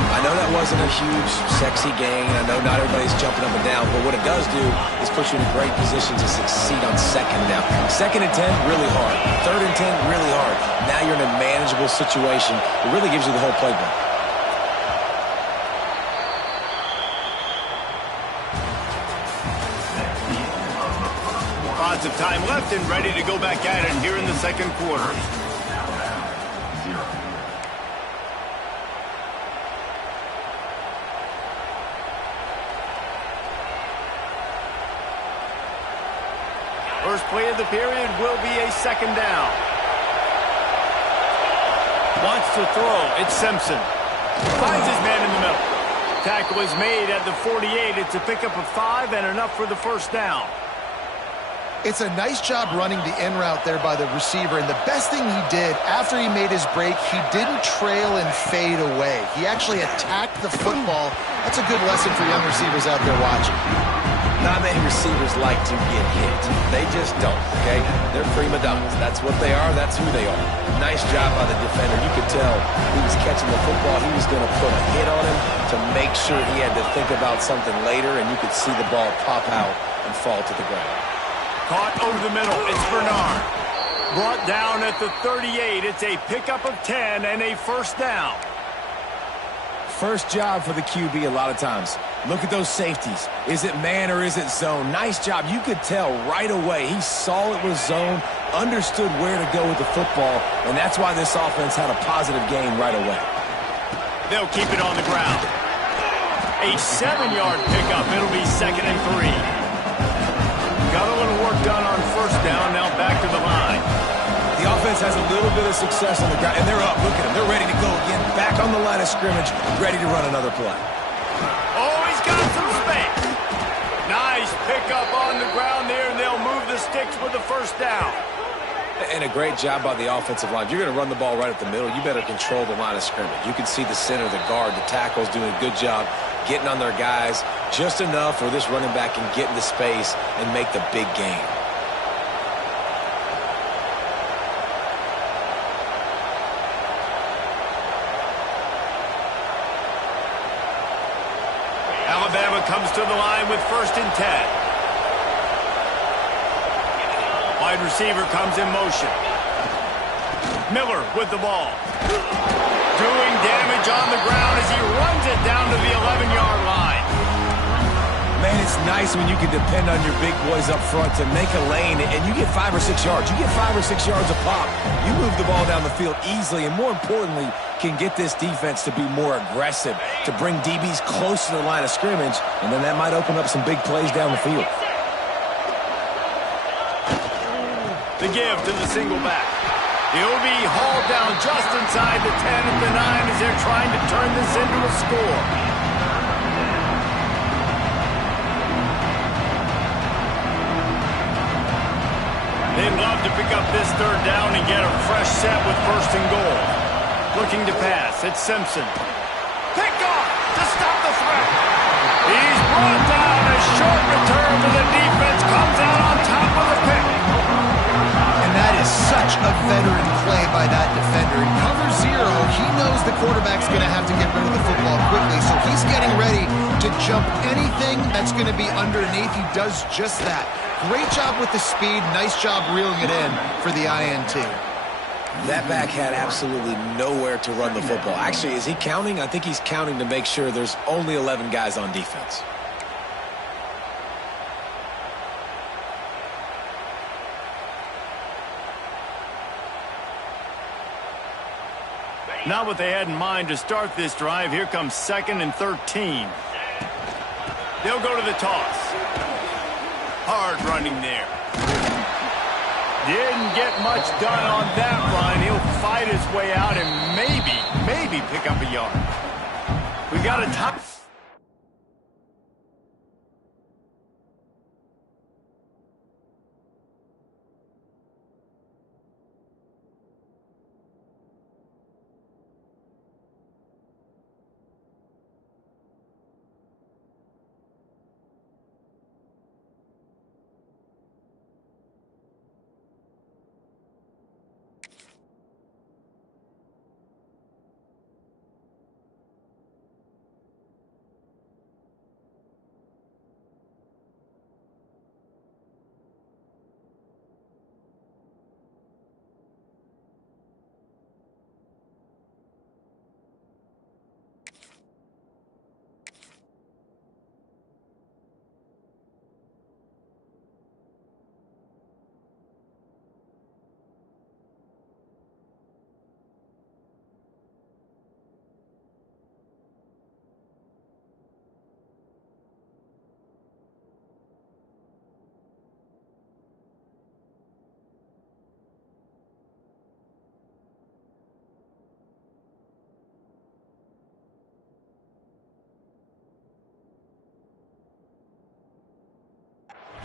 I know that wasn't a huge, sexy gain. I know not everybody's jumping up and down, but what it does do is put you in a great position to succeed on 2nd down. 2nd and 10, really hard. 3rd and 10, really hard. Now you're in a manageable situation. It really gives you the whole playbook. Lots of time left and ready to go back at it here in the 2nd quarter. First play of the period will be a 2nd down. Wants to throw. It's Simpson. Finds his man in the middle. Tackle is made at the 48. It's a pickup of 5 and enough for the first down. It's a nice job running the in route there by the receiver, and the best thing he did after he made his break, he didn't trail and fade away. He actually attacked the football. That's a good lesson for young receivers out there watching. Not many receivers like to get hit. They just don't, okay? They're prima donnas. That's what they are. That's who they are. Nice job by the defender. You could tell he was catching the football. He was going to put a hit on him to make sure he had to think about something later, and you could see the ball pop out and fall to the ground. Caught over the middle. It's Bernard. Brought down at the 38. It's a pickup of 10 and a first down. First job for the QB a lot of times. Look at those safeties. Is it man or is it zone? Nice job. You could tell right away. He saw it was zone, understood where to go with the football, and that's why this offense had a positive game right away. They'll keep it on the ground. A 7-yard pickup. It'll be 2nd and 3. Got a little work done on first down. Now back to the line. The offense has a little bit of success on the ground, and they're up. Look at them. They're ready to go again. Back on the line of scrimmage, ready to run another play. Oh, he's got some space. Nice pickup on the ground there, and they'll move the sticks with the first down. And a great job by the offensive line. If you're going to run the ball right at the middle, you better control the line of scrimmage. You can see the center, the guard, the tackles doing a good job getting on their guys just enough where this running back can get into space and make the big game. Alabama comes to the line with 1st and 10. Wide receiver comes in motion. Miller with the ball. Doing damage on the ground as he runs it down to the 11-yard line. Man, it's nice when you can depend on your big boys up front to make a lane, and you get 5 or 6 yards. You get 5 or 6 yards a pop. You move the ball down the field easily, and more importantly, can get this defense to be more aggressive, to bring DBs close to the line of scrimmage, and then that might open up some big plays down the field. The give to the single back. He'll be hauled down just inside the 10 at the 9 as they're trying to turn this into a score. They'd love to pick up this third down and get a fresh set with first and goal. Looking to pass. It's Simpson. Pick off to stop the threat. He's brought down. A short return for the defense comes out on top of the pick. And that is such a veteran play by that defender. In cover zero, he knows the quarterback's going to have to get rid of the football quickly, so he's getting ready to jump anything that's going to be underneath. He does just that. Great job with the speed. Nice job reeling it in for the INT. That back had absolutely nowhere to run the football. Actually, is he counting? I think he's counting to make sure there's only 11 guys on defense. Not what they had in mind to start this drive. Here comes 2nd and 13. They'll go to the toss. Hard running there. Didn't get much done on that run. He'll fight his way out and maybe pick up a yard. We got a top.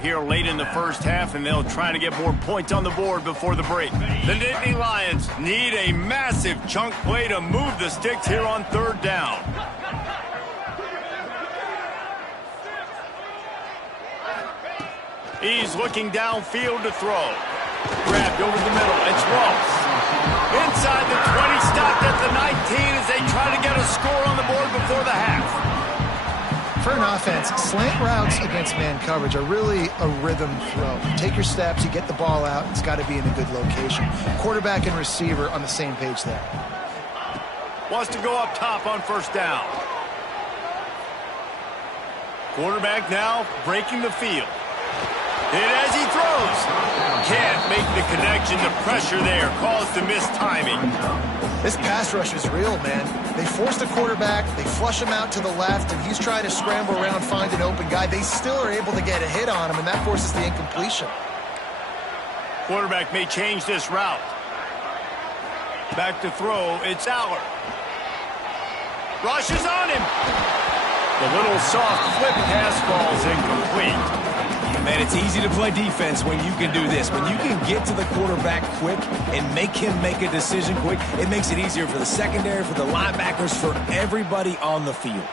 Here late in the first half, and they'll try to get more points on the board before the break. The Nittany Lions need a massive chunk play to move the sticks here on 3rd down. He's looking downfield to throw. Grabbed over the middle. It's Ross. Inside the 20, stopped at the 19 as they try to get a score on the board before the half. For an offense, slant routes against man coverage are really a rhythm throw. You take your steps, you get the ball out, it's got to be in a good location. Quarterback and receiver on the same page there. Wants to go up top on 1st down. Quarterback now breaking the field. Hit as he throws. Can't make the connection. The pressure there caused the missed timing. This pass rush is real, man. They force the quarterback, they flush him out to the left, and he's trying to scramble around, find an open guy. They still are able to get a hit on him, and that forces the incompletion. Quarterback may change this route. Back to throw, it's Aller. Rushes on him. The little soft flip pass falls incomplete. Man, it's easy to play defense when you can do this. When you can get to the quarterback quick and make him make a decision quick, it makes it easier for the secondary, for the linebackers, for everybody on the field.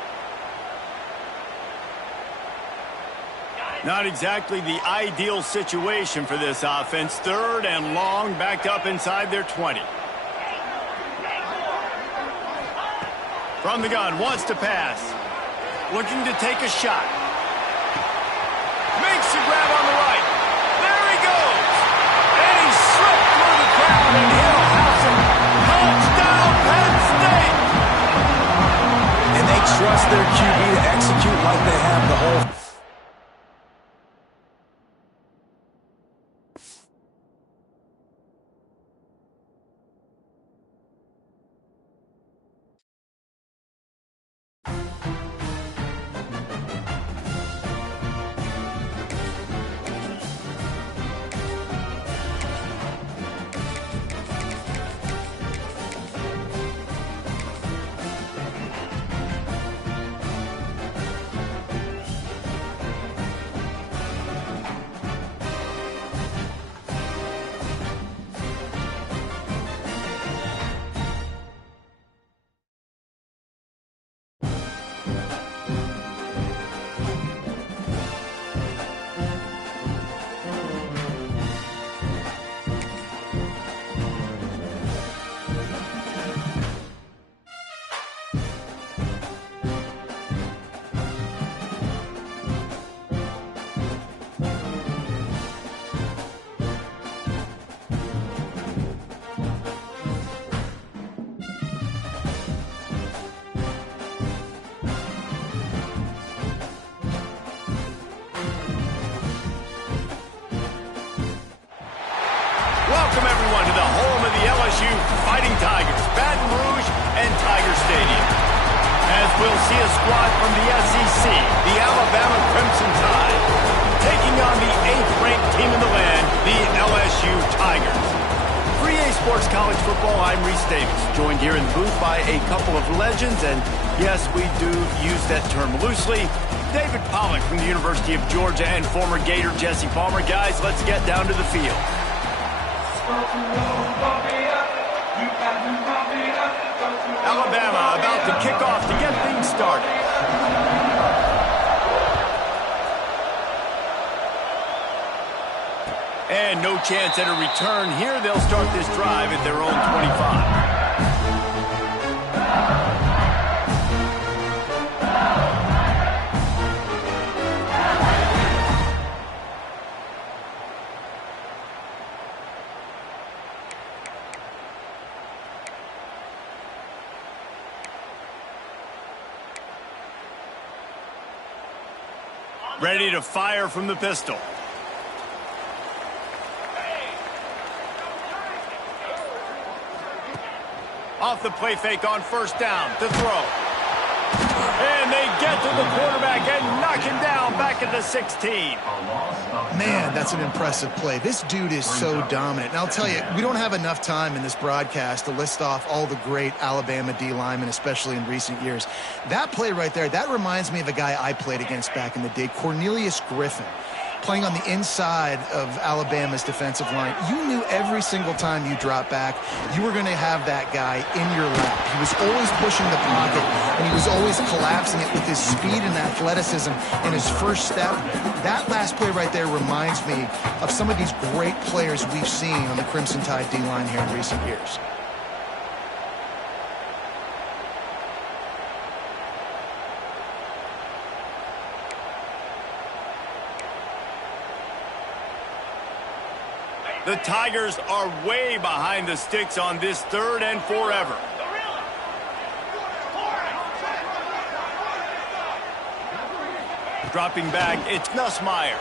Not exactly the ideal situation for this offense. 3rd and long, backed up inside their 20. From the gun, wants to pass. Looking to take a shot. Makes the grab on the right. There he goes. And he slipped through the crowd, and he'll house him. Touchdown, Penn State. And they trust their QB to execute like they have the whole. LSU Fighting Tigers, Baton Rouge, and Tiger Stadium. As we'll see a squad from the SEC, the Alabama Crimson Tide, taking on the 8th-ranked team in the land, the LSU Tigers. For EA Sports College Football, I'm Reese Davis, joined here in the booth by a couple of legends, and yes, we do use that term loosely. David Pollack from the University of Georgia and former Gator Jesse Palmer. Guys, let's get down to the field. Alabama about to kick off to get things started. And no chance at a return here. They'll start this drive at their own 25. Ready to fire from the pistol. Off the play fake on first down to throw. And they get to the quarterback and knock him down back at the 16. Man, that's an impressive play. This dude is so dominant. And I'll tell you, we don't have enough time in this broadcast to list off all the great Alabama D linemen, especially in recent years. That play right there, that reminds me of a guy I played against back in the day, Cornelius Griffin, playing on the inside of Alabama's defensive line. You knew every single time you dropped back, you were going to have that guy in your lap. He was always pushing the pocket, and he was always collapsing it with his speed and athleticism and his first step. That last play right there reminds me of some of these great players we've seen on the Crimson Tide D-line here in recent years. The Tigers are way behind the sticks on this 3rd and forever. Dropping back, it's Nussmeier.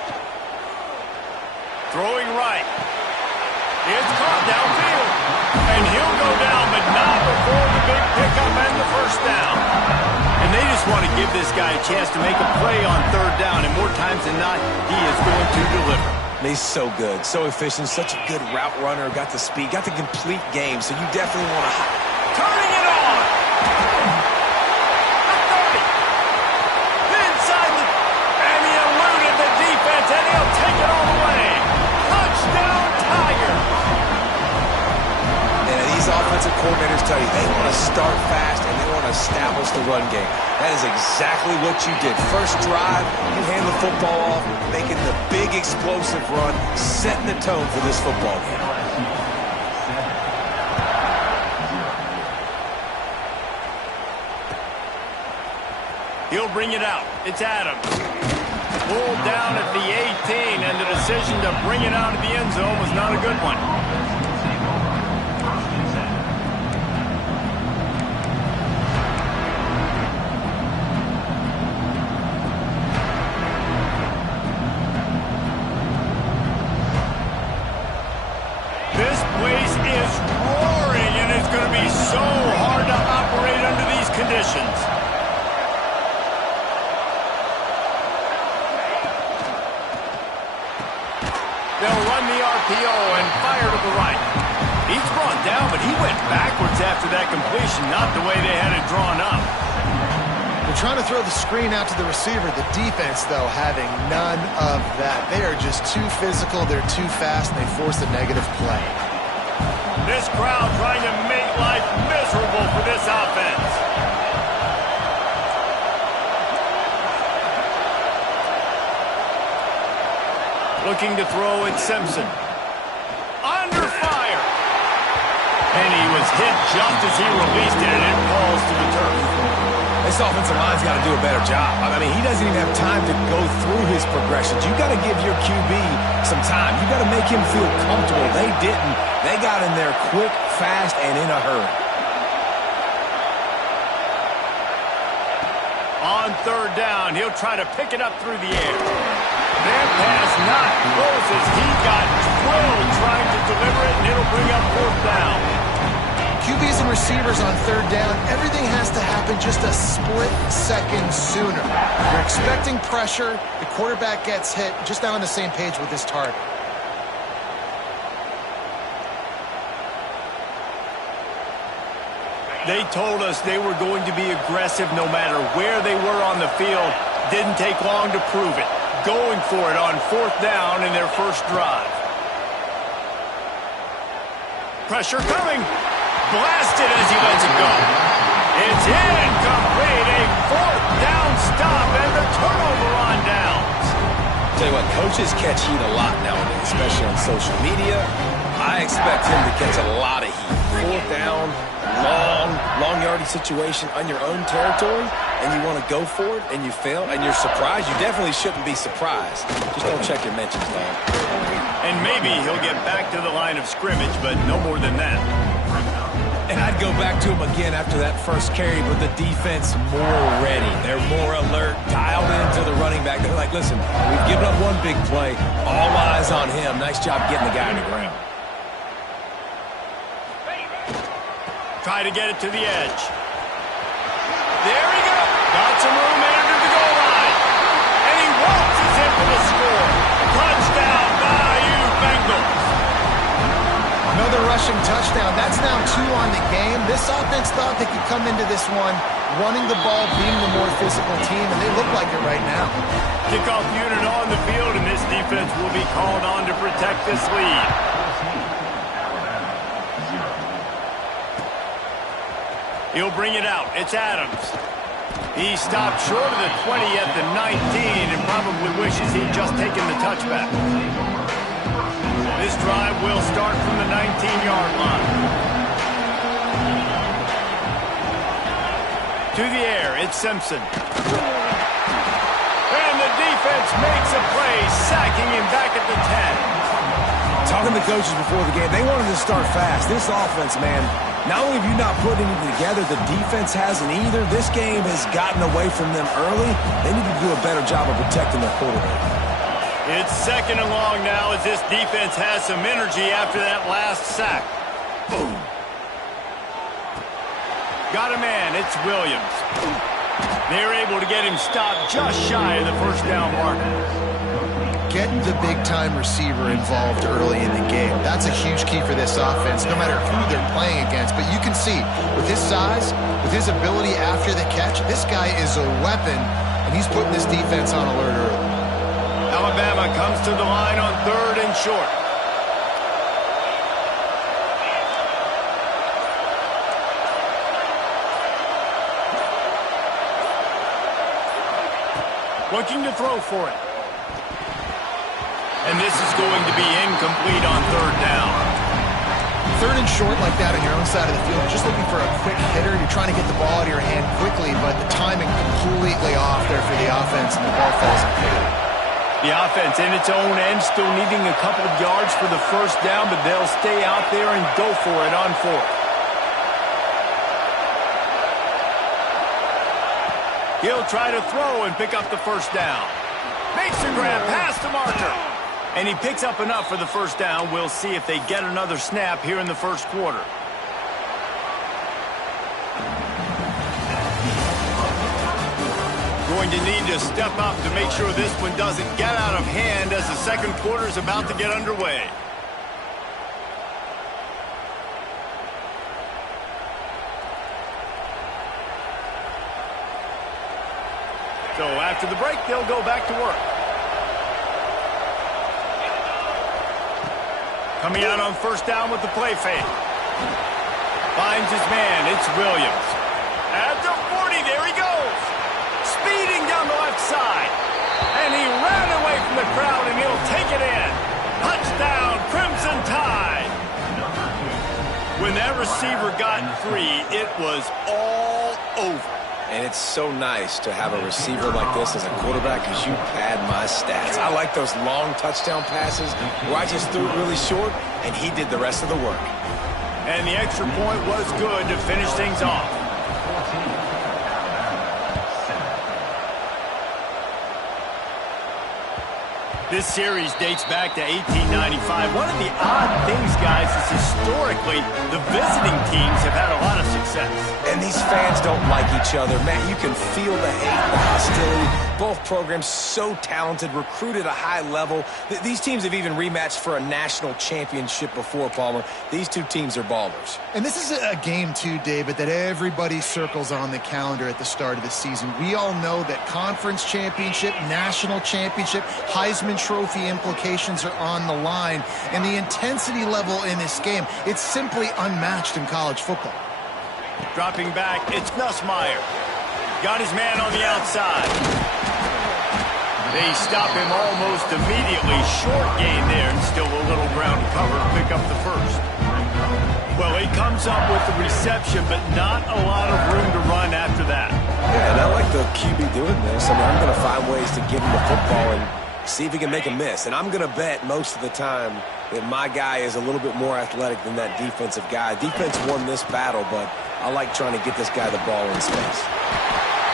Throwing right. It's caught downfield. And he'll go down, but not before the big pickup and the first down. And they just want to give this guy a chance to make a play on 3rd down, and more times than not, he is going to deliver. He's so good, so efficient, such a good route runner, got the speed, got the complete game, so you definitely want to... Turning it on! The 30! Inside the... And he eluded the defense, and he'll take it all the way! Touchdown, Tigers! And these offensive coordinators tell you, they want to start fast, and they want to establish the run game. That is exactly what you did. First drive, you hand the football off, making the big explosive run, setting the tone for this football game. He'll bring it out. It's Adams. Pulled down at the 18, and the decision to bring it out of the end zone was not a good one. This place is roaring, and it's going to be so hard to operate under these conditions. They'll run the RPO and fire to the right. He's brought down, but he went backwards after that completion, not the way they had it drawn up. They're trying to throw the screen out to the receiver. The defense, though, having none of that. They are just too physical, they're too fast, and they force a negative play. This crowd trying to make life miserable for this offense. Looking to throw at Simpson. Under fire. And he was hit just as he released it, and it falls to the turf. This offensive line's got to do a better job. I mean, he doesn't even have time to go through his progressions. You got to give your QB some time. You got to make him feel comfortable. They didn't. They got in there quick, fast, and in a hurry. On 3rd down, he'll try to pick it up through the air. That pass not close as he got drilled trying to deliver it, and it'll bring up 4th down. QBs and receivers on third down, everything has to happen just a split second sooner. You're expecting pressure, the quarterback gets hit, just not on the same page with his target. They told us they were going to be aggressive no matter where they were on the field. Didn't take long to prove it. Going for it on fourth down in their first drive. Pressure coming. Blasted as he lets it go. It's incomplete. A fourth down stop and the turnover on downs. Tell you what, coaches catch heat a lot nowadays, especially on social media. I expect him to catch a lot of heat. Fourth down, long yardage situation on your own territory, and you want to go for it, and you fail, and you're surprised. You definitely shouldn't be surprised. Just don't check your mentions, dog. And maybe he'll get back to the line of scrimmage, but no more than that. And I'd go back to him again after that first carry, but the defense more ready. They're more alert, dialed into the running back. They're like, listen, we've given up one big play. All eyes on him. Nice job getting the guy on the ground. Try to get it to the edge. There he goes. Got some room entered the goal line. And he waltzes in for the score. Touchdown, Bayou Bengals. Another rushing touchdown. That's now 2 on the game. This offense thought they could come into this one running the ball, being the more physical team, and they look like it right now. Kickoff unit on the field, and this defense will be called on to protect this lead. He'll bring it out. It's Adams. He stopped short of the 20 at the 19 and probably wishes he'd just taken the touchback. This drive will start from the 19-yard line. To the air, it's Simpson. And the defense makes a play, sacking him back at the 10. Talking to the coaches before the game, they wanted to start fast. This offense, man, not only have you not put anything together, the defense hasn't either. This game has gotten away from them early. They need to do a better job of protecting their quarterback. It's second and long now as this defense has some energy after that last sack. Boom. Got a man. It's Williams. They're able to get him stopped just shy of the first down marker. Get the big-time receiver involved early in the game. That's a huge key for this offense, no matter who they're playing against. But you can see, with his size, with his ability after the catch, this guy is a weapon, and he's putting this defense on alert early. Alabama comes to the line on third and short. Looking to throw for it. And this is going to be incomplete on third down. Third and short like that on your own side of the field, you're just looking for a quick hitter. You're trying to get the ball out of your hand quickly, but the timing completely off there for the offense, and the ball falls incomplete. The offense in its own end still needing a couple of yards for the first down, but they'll stay out there and go for it on fourth. He'll try to throw and pick up the first down. Makes a grab past the marker. And he picks up enough for the first down. We'll see if they get another snap here in the first quarter. Going to need to step up to make sure this one doesn't get out of hand as the second quarter is about to get underway. So after the break, they'll go back to work. Coming out on first down with the play fake. Finds his man. It's Williams. At the 40, there he goes. Speeding down the left side. And he ran away from the crowd, and he'll take it in. Touchdown, Crimson Tide. When that receiver got free, it was all over. And it's so nice to have a receiver like this as a quarterback because you pad my stats. I like those long touchdown passes where I just threw it really short, and he did the rest of the work. And the extra point was good to finish things off. This series dates back to 1895. One of the odd things, guys, is historically the visiting teams have had a lot of success. And these fans don't like each other. Man, you can feel the hate, the hostility. Both programs so talented, recruited at a high level. These teams have even rematched for a national championship before, Palmer. These two teams are ballers. And this is a game, too, David, that everybody circles on the calendar at the start of the season. We all know that conference championship, national championship, Heisman Trophy implications are on the line. And the intensity level in this game, it's simply unmatched in college football. Dropping back, it's Nussmeier. Got his man on the outside. They stop him almost immediately. Short gain there, and still a little ground to cover to pick up the first. Well, he comes up with the reception, but not a lot of room to run after that. Yeah, and I like the QB doing this. I mean, I'm going to find ways to give him the football and see if he can make a miss. And I'm going to bet most of the time that my guy is a little bit more athletic than that defensive guy. Defense won this battle, but I like trying to get this guy the ball in space.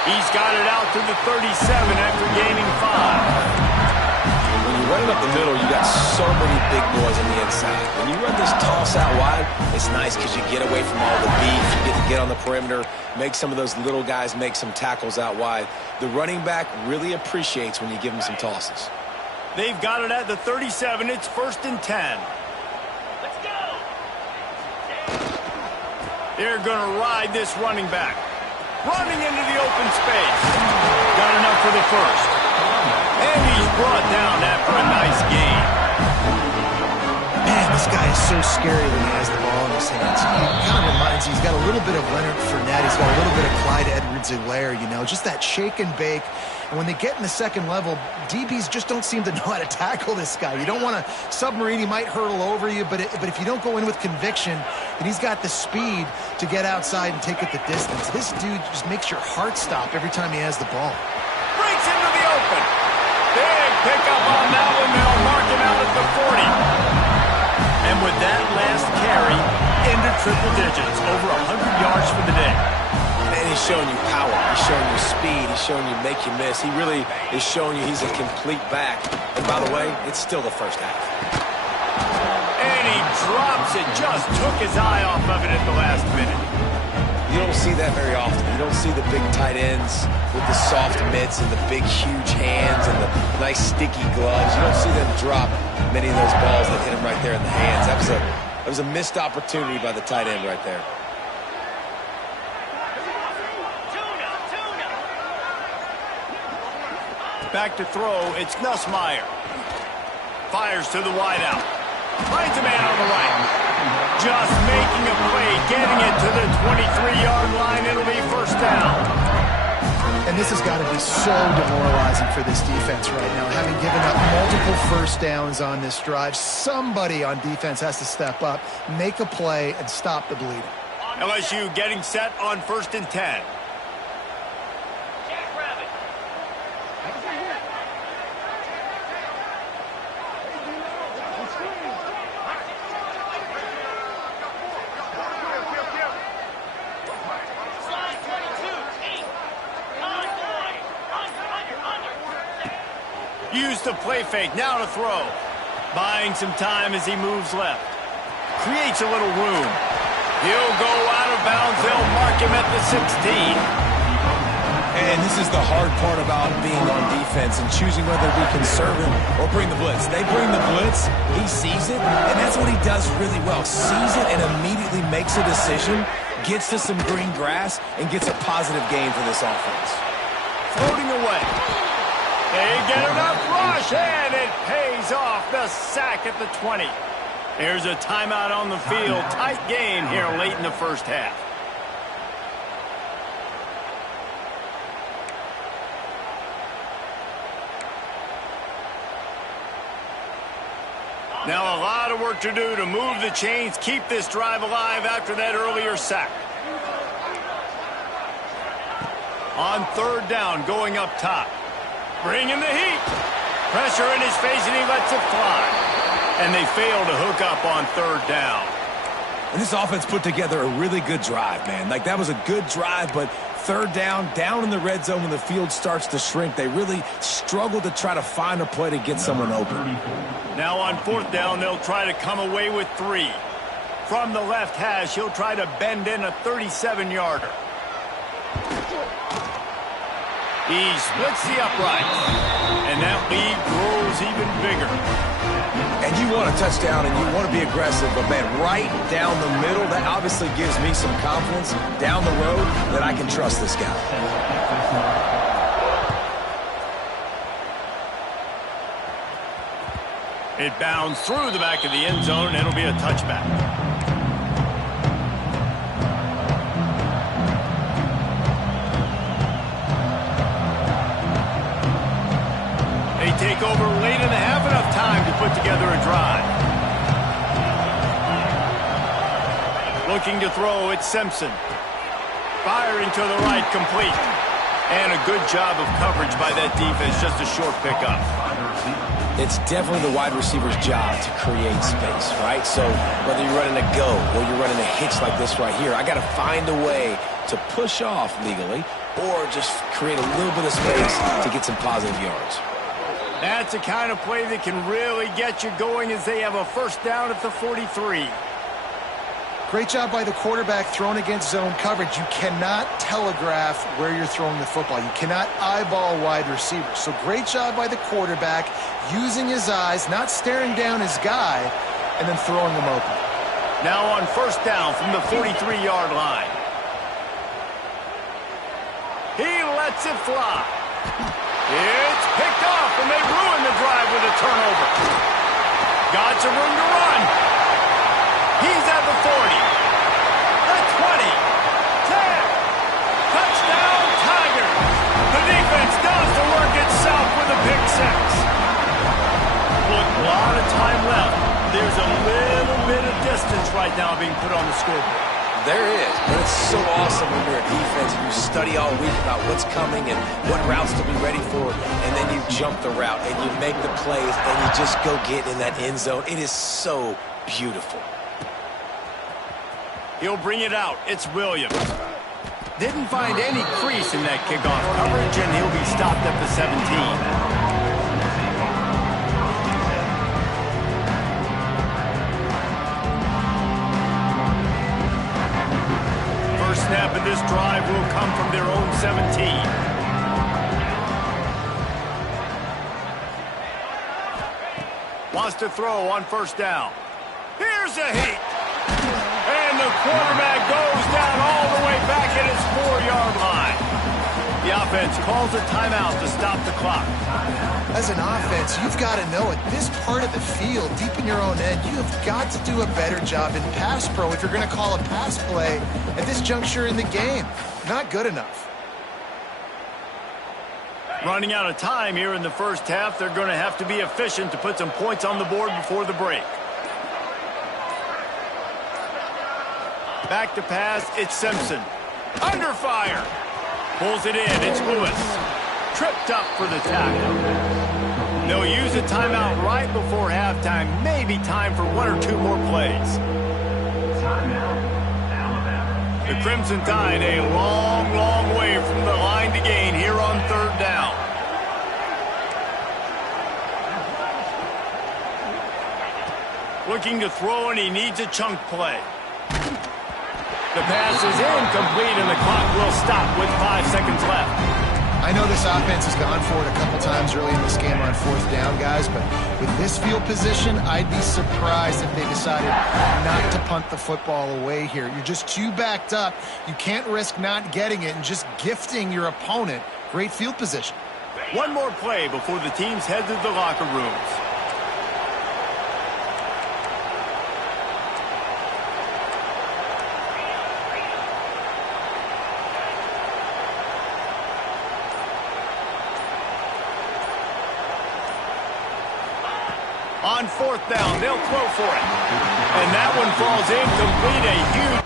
He's got it out to the 37 after gaining 5. When you run it up the middle, you got so many big boys on the inside. When you run this toss out wide, it's nice because you get away from all the beef. You get to get on the perimeter, make some of those little guys make some tackles out wide. The running back really appreciates when you give him some tosses. They've got it at the 37. It's 1st and 10. Let's go! They're going to ride this running back. Running into the open space. Got enough for the first. And he's brought down after a nice gain. Man, this guy is so scary when he has the ball in his hands. He kind of reminds you, he's got a little bit of Leonard Fournette. He's got a little bit of Clyde Edwards-Helaire, you know, just that shake and bake. And when they get in the second level, DBs just don't seem to know how to tackle this guy. You don't want to submarine. He might hurtle over you, but if you don't go in with conviction, and he's got the speed to get outside and take it the distance. This dude just makes your heart stop every time he has the ball. Breaks into the open. Big pickup on that one. They'll mark him out at the 40. And with that last carry, into triple digits, over 100 yards for the day. And he's showing you power. He's showing you speed. He's showing you make you miss. He really is showing you he's a complete back. And by the way, it's still the first half. And he drops it. Just took his eye off of it at the last minute. You don't see that very often. You don't see the big tight ends with the soft mitts and the big, huge hands and the nice, sticky gloves. You don't see them drop many of those balls that hit him right there in the hands. That was a missed opportunity by the tight end right there. Back to throw, it's Nussmeier. Fires to the wideout. Finds a man on the right. Just making a play, getting it to the 23-yard line. It'll be 1st down. And this has got to be so demoralizing for this defense right now. Having given up multiple first downs on this drive, somebody on defense has to step up, make a play, and stop the bleeding. LSU getting set on 1st and 10. Use the play fake, now to throw. Buying some time as he moves left. Creates a little room. He'll go out of bounds. They'll mark him at the 16. And this is the hard part about being on defense and choosing whether to be conservative or bring the blitz. They bring the blitz, he sees it, and that's what he does really well. Sees it and immediately makes a decision, gets to some green grass, and gets a positive gain for this offense. Floating away. They get enough rush, and it pays off. The sack at the 20. There's a timeout on the field. Tight game here late in the first half. Now a lot of work to do to move the chains, keep this drive alive after that earlier sack. On 3rd down, going up top. Bringing the heat. Pressure in his face, and he lets it fly. And they fail to hook up on 3rd down. And this offense put together a really good drive, man. Like, that was a good drive, but third down, down in the red zone when the field starts to shrink. They really struggle to try to find a play to get someone open. Now on fourth down, they'll try to come away with 3. From the left hash, he'll try to bend in a 37-yarder. He splits the uprights, and that lead grows even bigger. And you want a touchdown, and you want to be aggressive, but, man, right down the middle, that obviously gives me some confidence down the road that I can trust this guy. It bounds through the back of the end zone, and it'll be a touchback. They take over late and have enough time to put together a drive. Looking to throw, it's Simpson. Firing to the right, complete. And a good job of coverage by that defense, just a short pickup. It's definitely the wide receiver's job to create space, right? So whether you're running a go or you're running a hitch like this right here, I got to find a way to push off legally or just create a little bit of space to get some positive yards. That's the kind of play that can really get you going as they have a first down at the 43. Great job by the quarterback throwing against zone coverage. You cannot telegraph where you're throwing the football. You cannot eyeball wide receivers. So great job by the quarterback using his eyes, not staring down his guy, and then throwing him open. Now on first down from the 43-yard line. He lets it fly. It's picked off, and they ruin the drive with a turnover. Got some room to run. He's at the 40, the 20, 10. Touchdown, Tigers. The defense does the work itself with a pick six. Look, a lot of time left. There's a little bit of distance right now being put on the scoreboard. There is, but it's so awesome when you're a defense and you study all week about what's coming and what routes to be ready for, and then you jump the route and you make the plays and you just go get in that end zone. It is so beautiful. He'll bring it out. It's Williams. Didn't find any crease in that kickoff coverage, and he'll be stopped at the 17. Snap of this drive will come from their own 17. Wants to throw on first down. Here's a heat. And the quarterback goes down all the way back at his 4-yard line. The offense calls a timeout to stop the clock. As an offense, you've got to know at this part of the field, deep in your own end, you have got to do a better job in pass pro if you're going to call a pass play at this juncture in the game. Not good enough. Running out of time here in the first half, they're going to have to be efficient to put some points on the board before the break. Back to pass, it's Simpson. Under fire. Pulls it in, it's Lewis. Tripped up for the tackle. They'll use a timeout right before halftime. Maybe time for 1 or 2 more plays. The Crimson Tide a long, long way from the line to gain here on third down. Looking to throw, and he needs a chunk play. The pass is incomplete, and the clock will stop with 5 seconds left. I know this offense has gone for it a couple times early in this game on fourth down, guys, but with this field position, I'd be surprised if they decided not to punt the football away here. You're just too backed up. You can't risk not getting it and just gifting your opponent great field position. One more play before the teams head to the locker rooms. On fourth down, they'll throw for it. And that one falls incomplete. A huge...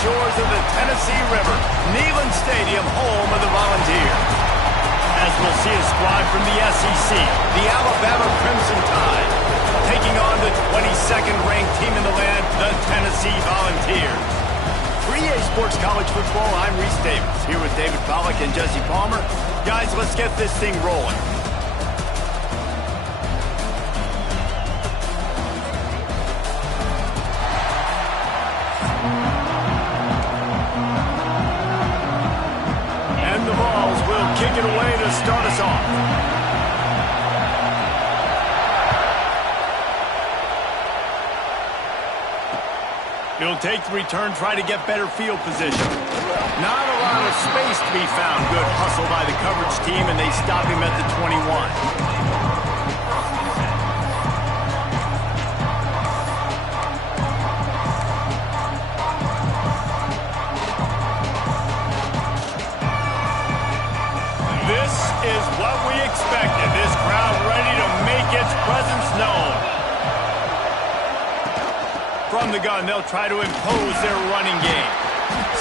shores of the Tennessee River, Neyland Stadium, home of the Volunteers. As we'll see a squad from the SEC, the Alabama Crimson Tide, taking on the 22nd ranked team in the land, the Tennessee Volunteers. For EA Sports College Football, I'm Reese Davis, here with David Pollack and Jesse Palmer. Guys, let's get this thing rolling. And the Vols will kick it away to start us off. He'll take the return, try to get better field position. Not a lot of space to be found. Good hustle by the coverage team, and they stop him at the 21. This is what we expected. This crowd ready to make its presence known. From the gun, they'll try to impose their running game.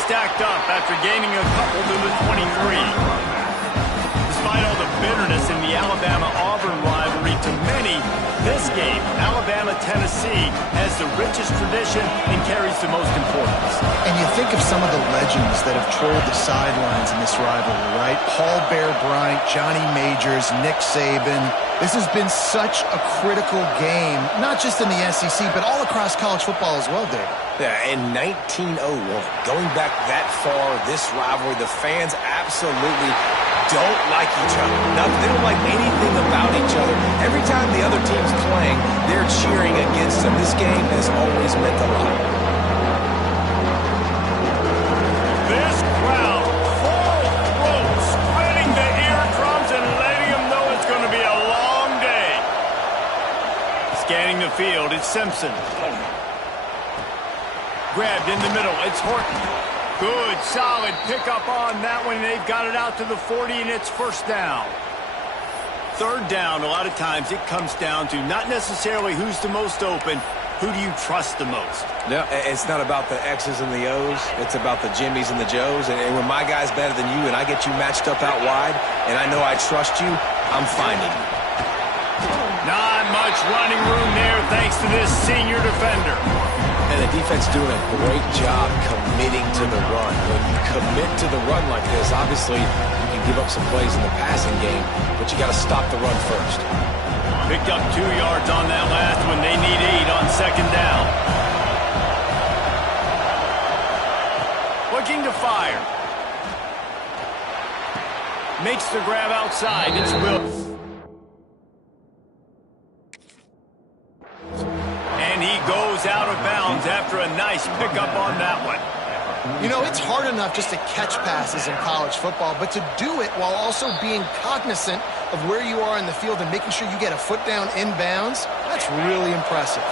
Stacked up after gaining a couple to the 23. Despite all the bitterness in the Alabama-Auburn rivalry, to many, this game, Alabama-Tennessee, has the richest tradition and carries the most importance. And you think of some of the legends that have trolled the sidelines in this rivalry, right? Paul Bear Bryant, Johnny Majors, Nick Saban. This has been such a critical game, not just in the SEC, but all across college football as well, David. Yeah, in 1901, going back that far, this rivalry, the fans absolutely don't like each other. They don't like anything about each other. Every time the other team's playing, they're cheering against them. This game has always meant a lot. This crowd, full throat, spreading the eardrums and letting them know it's going to be a long day. Scanning the field, it's Simpson. Grabbed in the middle, it's Horton. Good, solid pickup on that one. They've got it out to the 40, and it's first down. Third down, a lot of times it comes down to not necessarily who's the most open, who do you trust the most? No, it's not about the X's and the O's. It's about the Jimmies and the Joes. And when my guy's better than you and I get you matched up out wide, and I know I trust you, I'm finding you. Not much running room there thanks to this senior defender. And the defense doing a great job committing to the run. When you commit to the run like this, obviously you can give up some plays in the passing game, but you got to stop the run first. Picked up 2 yards on that last one. They need 8 on second down. Looking to fire. Makes the grab outside. It's Will. And he goes out of bounds after a nice pickup on that one. You know, it's hard enough just to catch passes in college football, but to do it while also being cognizant of where you are in the field and making sure you get a foot down in bounds, that's really impressive.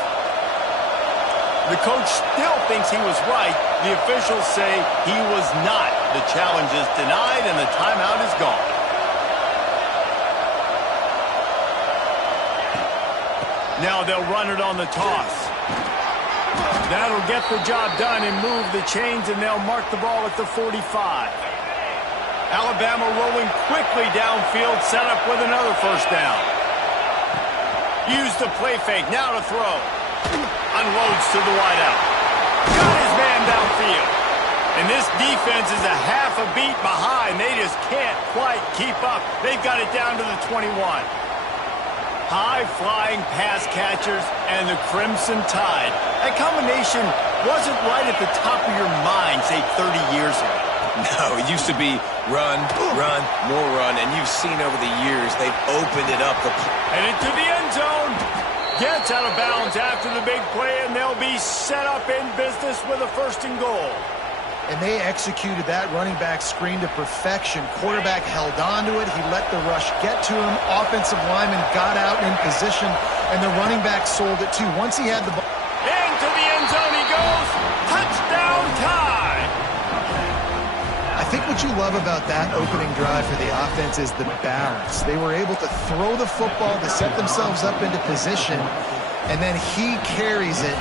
The coach still thinks he was right. The officials say he was not. The challenge is denied and the timeout is gone. Now they'll run it on the toss. That'll get the job done and move the chains, and they'll mark the ball at the 45. Alabama rolling quickly downfield, set up with another first down. Use the play fake, now to throw. Unloads to the wideout. Got his man downfield. And this defense is a half a beat behind. They just can't quite keep up. They've got it down to the 21. High-flying pass catchers and the Crimson Tide. That combination wasn't right at the top of your mind, say, 30 years ago. No, it used to be run, run, more run, and you've seen over the years they've opened it up. And into the end zone. Gets out of bounds after the big play, and they'll be set up in business with a first and goal. And they executed that running back screen to perfection. Quarterback held on to it. He let the rush get to him. Offensive lineman got out in position, and the running back sold it too. Once he had the ball. Into the end zone he goes. Touchdown time. I think what you love about that opening drive for the offense is the balance. They were able to throw the football to set themselves up into position, and then he carries it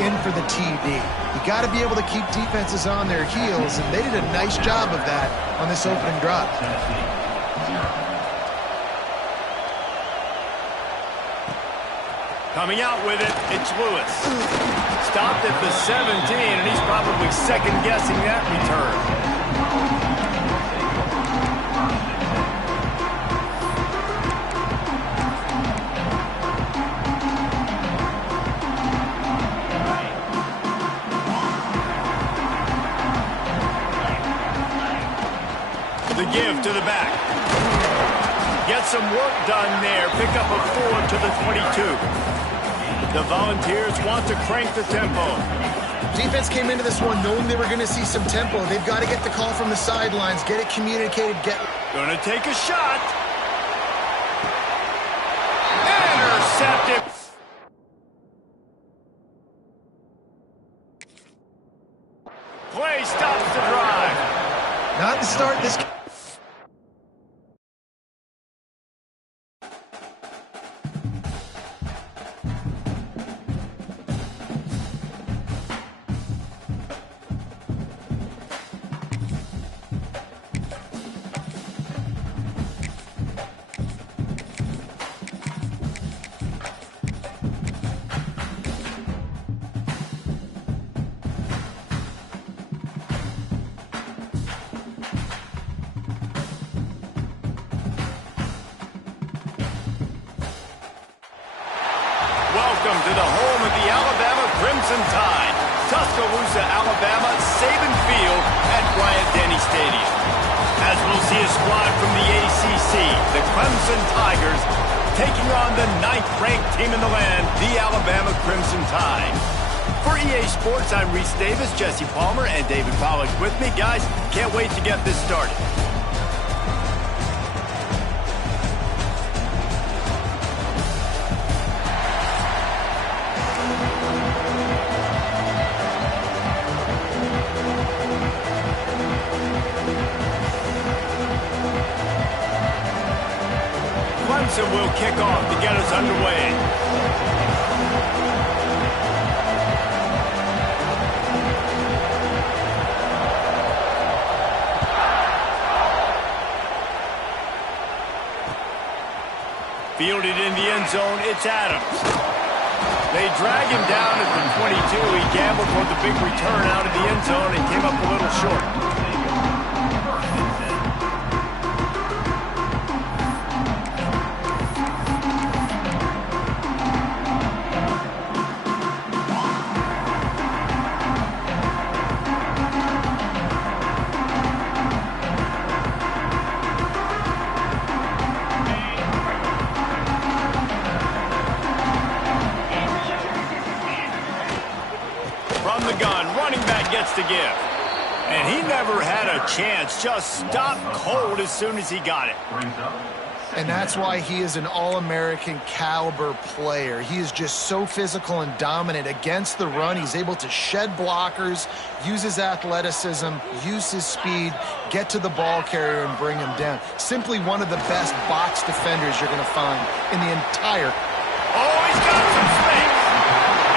in for the TD. You got to be able to keep defenses on their heels, and they did a nice job of that on this opening drive. Coming out with it, it's Lewis. Stopped at the 17, and he's probably second-guessing that return. The give to the back. Get some work done there. Pick up a 4 to the 22. The Volunteers want to crank the tempo. Defense came into this one knowing they were going to see some tempo. They've got to get the call from the sidelines, get it communicated, Gonna take a shot. Intercepted. Play stops the drive. Not to start this. Welcome to the home of the Alabama Crimson Tide. Tuscaloosa, Alabama, Saban Field at Bryant-Denny Stadium. As we'll see a squad from the ACC, the Crimson Tigers, taking on the 9th-ranked team in the land, the Alabama Crimson Tide. For EA Sports, I'm Reese Davis, Jesse Palmer, and David Pollack with me. Guys, can't wait to get this started. Clemson will kick off to get us underway. Fielded in the end zone, it's Adams. They drag him down at the 22. He gambled for the big return out of the end zone and came up a little short. From the gun, running back gets the give. And he never had a chance, just stopped cold as soon as he got it. And that's why he is an All-American caliber player. He is just so physical and dominant against the run. He's able to shed blockers, use his athleticism, use his speed, get to the ball carrier and bring him down. Simply one of the best box defenders you're going to find in the entire. Oh, he's got some space.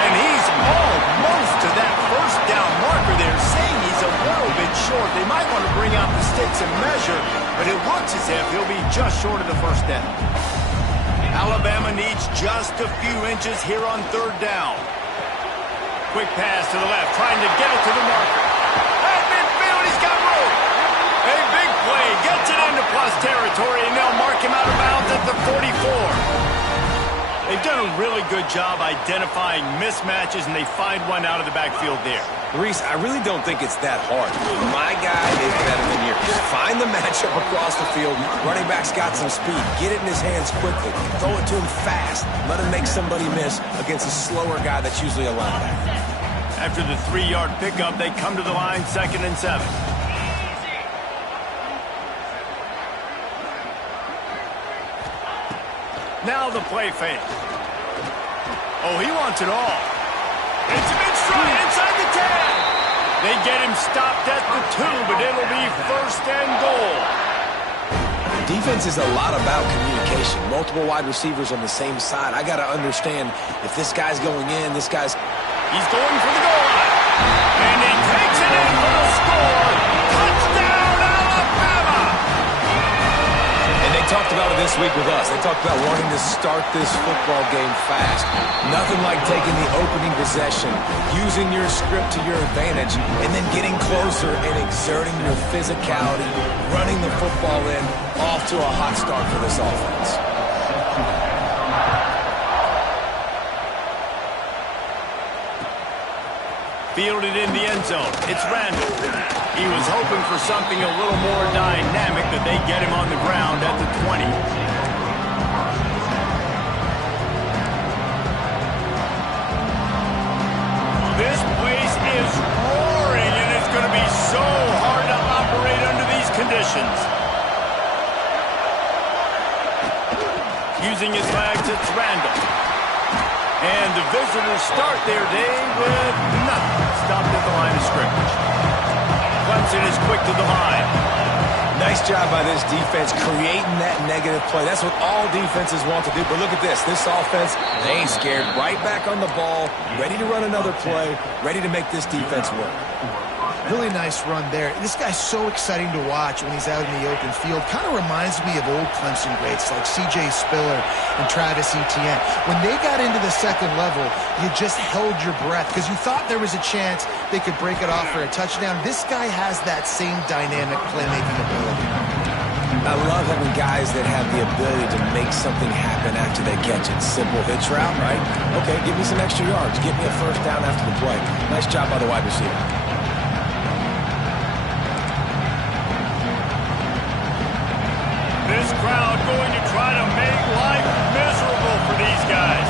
And he's almost to that first down marker there, saying he's a little bit short. They might want to bring out the sticks and measure, but it looks as if he'll be just short of the first down. Alabama needs just a few inches here on third down. Quick pass to the left, trying to get it to the marker. At midfield, he's got room. A big play, gets it into plus territory, and they'll mark him out of bounds at the 44. They've done a really good job identifying mismatches, and they find one out of the backfield there. Reese, I really don't think it's that hard. My guy is better than yours. Find the matchup across the field. Running back's got some speed. Get it in his hands quickly. Throw it to him fast. Let him make somebody miss against a slower guy that's usually a linebacker. After the 3-yard pickup, they come to the line, 2nd and 7. Now the play fake. Oh, he wants it all. It's a big stride inside the 10. They get him stopped at the 2, but it'll be 1st and goal. Defense is a lot about communication. Multiple wide receivers on the same side. I got to understand if this guy's going in, this guy's... He's going for the goal line. And he takes it in for the score. Touchdown, Alabama! And they talked about it this week with us. They talked about wanting to start this football game fast. Nothing like taking the opening possession, using your script to your advantage, and then getting closer and exerting your physicality, running the football in, off to a hot start for this offense. Fielded in the end zone. It's Randall. He was hoping for something a little more dynamic, that they get him on the ground at the 20. This place is roaring, and it's going to be so hard to operate under these conditions. Using his legs, it's Randall. And the visitors start their day with nothing. Stopped at the line of scrimmage. Clemson is quick to the line. Nice job by this defense creating that negative play. That's what all defenses want to do. But look at this. This offense, they ain't scared. Right back on the ball, ready to run another play, ready to make this defense work. Really nice run there. This guy's so exciting to watch when he's out in the open field. Kind of reminds me of old Clemson greats like C.J. Spiller and Travis Etienne. When they got into the second level, you just held your breath because you thought there was a chance they could break it off for a touchdown. This guy has that same dynamic playmaking ability. I love having guys that have the ability to make something happen after they catch it. Simple hitch route, right? Okay, give me some extra yards. Get me a first down after the play. Nice job by the wide receiver. This crowd going to try to make life miserable for these guys.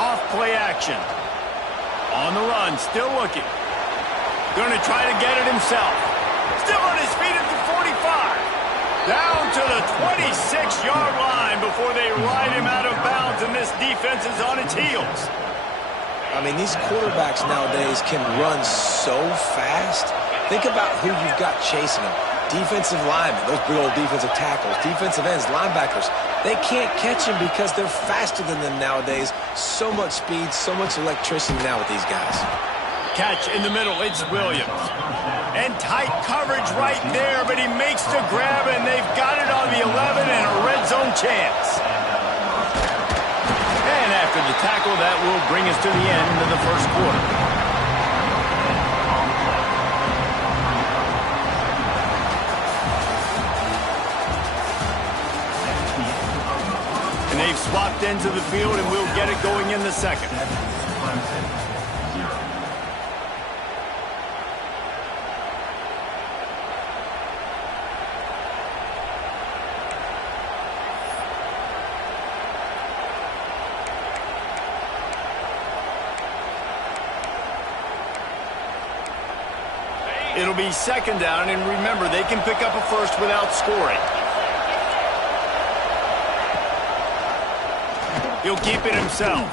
Off play action. On the run, still looking. Going to try to get it himself. Still on his feet at the 45. Down to the 26-yard line before they ride him out of bounds, and this defense is on its heels. I mean, these quarterbacks nowadays can run so fast. Think about who you've got chasing them. Defensive linemen, those big old defensive tackles, defensive ends, linebackers. They can't catch them because they're faster than them nowadays. So much speed, so much electricity now with these guys. Catch in the middle, it's Williams. And tight coverage right there, but he makes the grab, and they've got it on the 11 and a red zone chance. And after the tackle, that will bring us to the end of the first quarter. And they've swapped into the field, and we'll get it going in the second. It'll be second down, and remember, they can pick up a first without scoring. He'll keep it himself.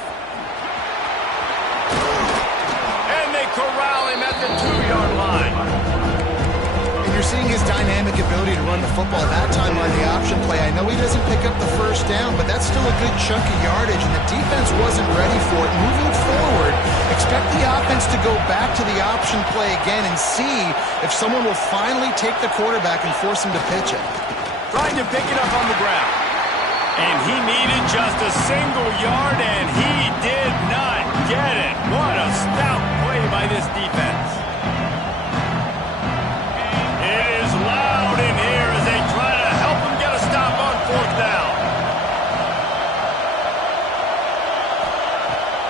And they corral him at the 2-yard line. And you're seeing his dynamic ability to run the football that time on the option play. I know he doesn't pick up the first down, but that's still a good chunk of yardage, and the defense wasn't ready for it. Moving forward, expect the offense to go back to the option play again and see if someone will finally take the quarterback and force him to pitch it. Trying to pick it up on the ground. And he needed just a single yard, and he did not get it. What a stout play by this defense. It is loud in here as they try to help him get a stop on fourth down.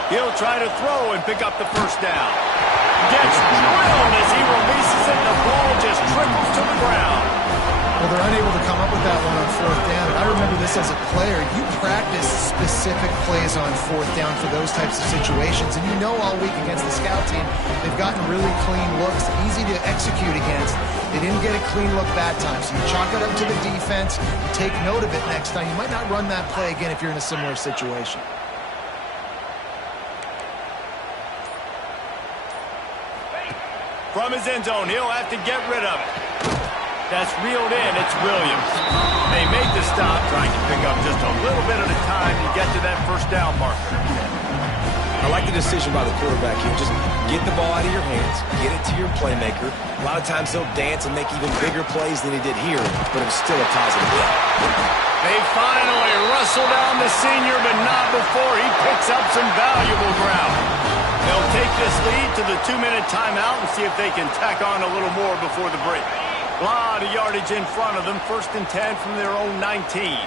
He'll try to throw and pick up the first down. Gets drilled as he releases it. The ball just trickles to the ground. Well, they're unable to come up with that one on fourth down. And I remember this as a player. You practice specific plays on fourth down for those types of situations. And you know all week against the scout team, they've gotten really clean looks, easy to execute against. They didn't get a clean look that time. So you chalk it up to the defense. You take note of it next time. You might not run that play again if you're in a similar situation. From his end zone, he'll have to get rid of it. That's reeled in. It's Williams. They made the stop, trying to pick up just a little bit at a time to get to that first down marker. I like the decision by the quarterback here. Just get the ball out of your hands, get it to your playmaker. A lot of times he'll dance and make even bigger plays than he did here, but it was still a positive hit. They finally wrestle down the senior, but not before he picks up some valuable ground. They'll take this lead to the 2-minute timeout and see if they can tack on a little more before the break. A lot of yardage in front of them, 1st and 10 from their own 19.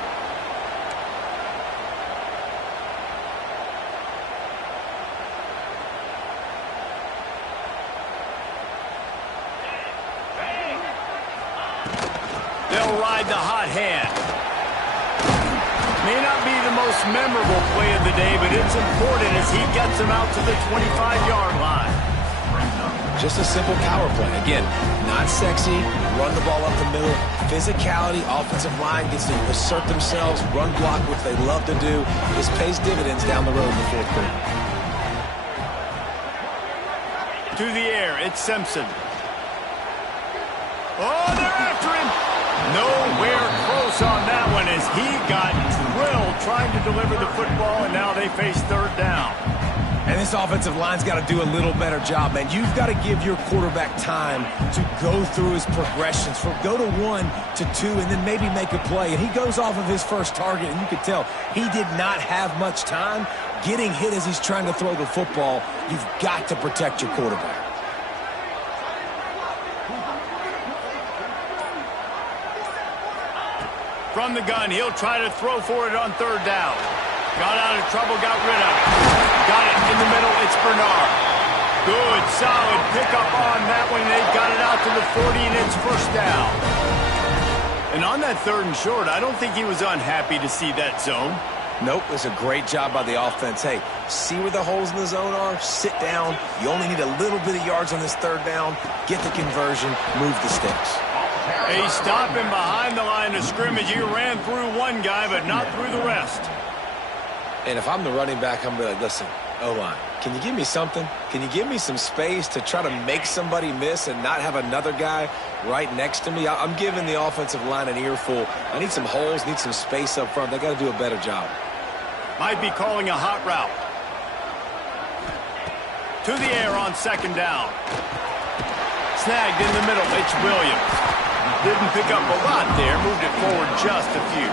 They'll ride the hot hand. May not be the most memorable play of the day, but it's important as he gets them out to the 25-yard line. Just a simple power play. Again, not sexy, run the ball up the middle. Physicality, offensive line gets to assert themselves, run block, which they love to do. This pays dividends down the road in the 4th quarter. To the air, it's Simpson. Oh, they're after him. Nowhere close on that one as he got drilled trying to deliver the football, and now they face 3rd down. And this offensive line's got to do a little better job, man. You've got to give your quarterback time to go through his progressions, from go to 1 to 2, and then maybe make a play. And he goes off of his first target, and you can tell he did not have much time getting hit as he's trying to throw the football. You've got to protect your quarterback. From the gun, he'll try to throw for it on 3rd down. Got out of trouble, got rid of it. Got it in the middle, it's Bernard. Good, solid pickup on that one. They've got it out to the 40, and it's 1st down. And on that 3rd and short, I don't think he was unhappy to see that zone. Nope, it's a great job by the offense. Hey, see where the holes in the zone are, sit down. You only need a little bit of yards on this 3rd down. Get the conversion, move the sticks. They stop him behind the line of scrimmage. He ran through one guy, but not through the rest. And if I'm the running back, I'm going to be like, listen, O-line, can you give me something? Can you give me some space to try to make somebody miss and not have another guy right next to me? I'm giving the offensive line an earful. I need some holes, need some space up front. They got to do a better job. Might be calling a hot route. To the air on 2nd down. Snagged in the middle, it's Williams. Didn't pick up a lot there, moved it forward just a few.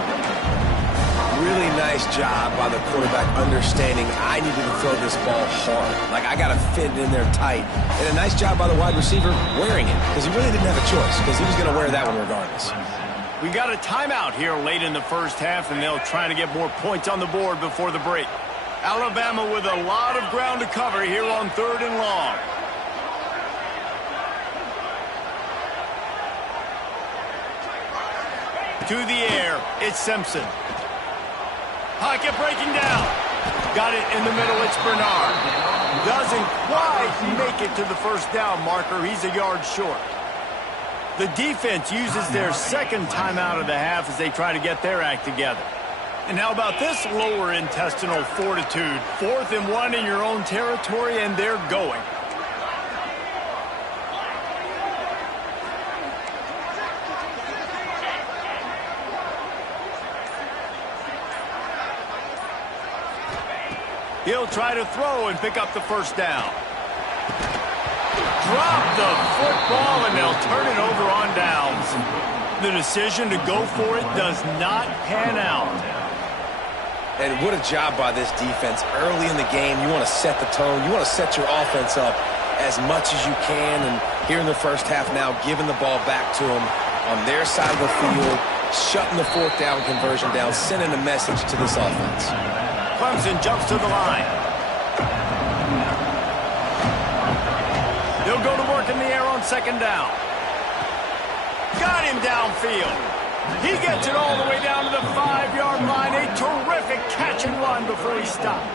Really nice job by the quarterback understanding I needed to throw this ball hard. Like, I got to fit it in there tight. And a nice job by the wide receiver wearing it, because he really didn't have a choice, because he was going to wear that one regardless. We got a timeout here late in the 1st half, and they'll try to get more points on the board before the break. Alabama with a lot of ground to cover here on 3rd and long. To the air, it's Simpson. Pocket breaking down. Got it in the middle, it's Bernard. Doesn't quite make it to the 1st down marker. He's a yard short. The defense uses their 2nd timeout of the half as they try to get their act together. And how about this lower intestinal fortitude? 4th and 1 in your own territory, and they're going. He'll try to throw and pick up the 1st down. Drop the football, and they'll turn it over on downs. The decision to go for it does not pan out. And what a job by this defense. Early in the game, you want to set the tone. You want to set your offense up as much as you can. And here in the 1st half now, giving the ball back to them on their side of the field, shutting the 4th down conversion down, sending a message to this offense. Clemson jumps to the line. He'll go to work in the air on 2nd down. Got him downfield. He gets it all the way down to the 5-yard line. A terrific catch and run before he stopped.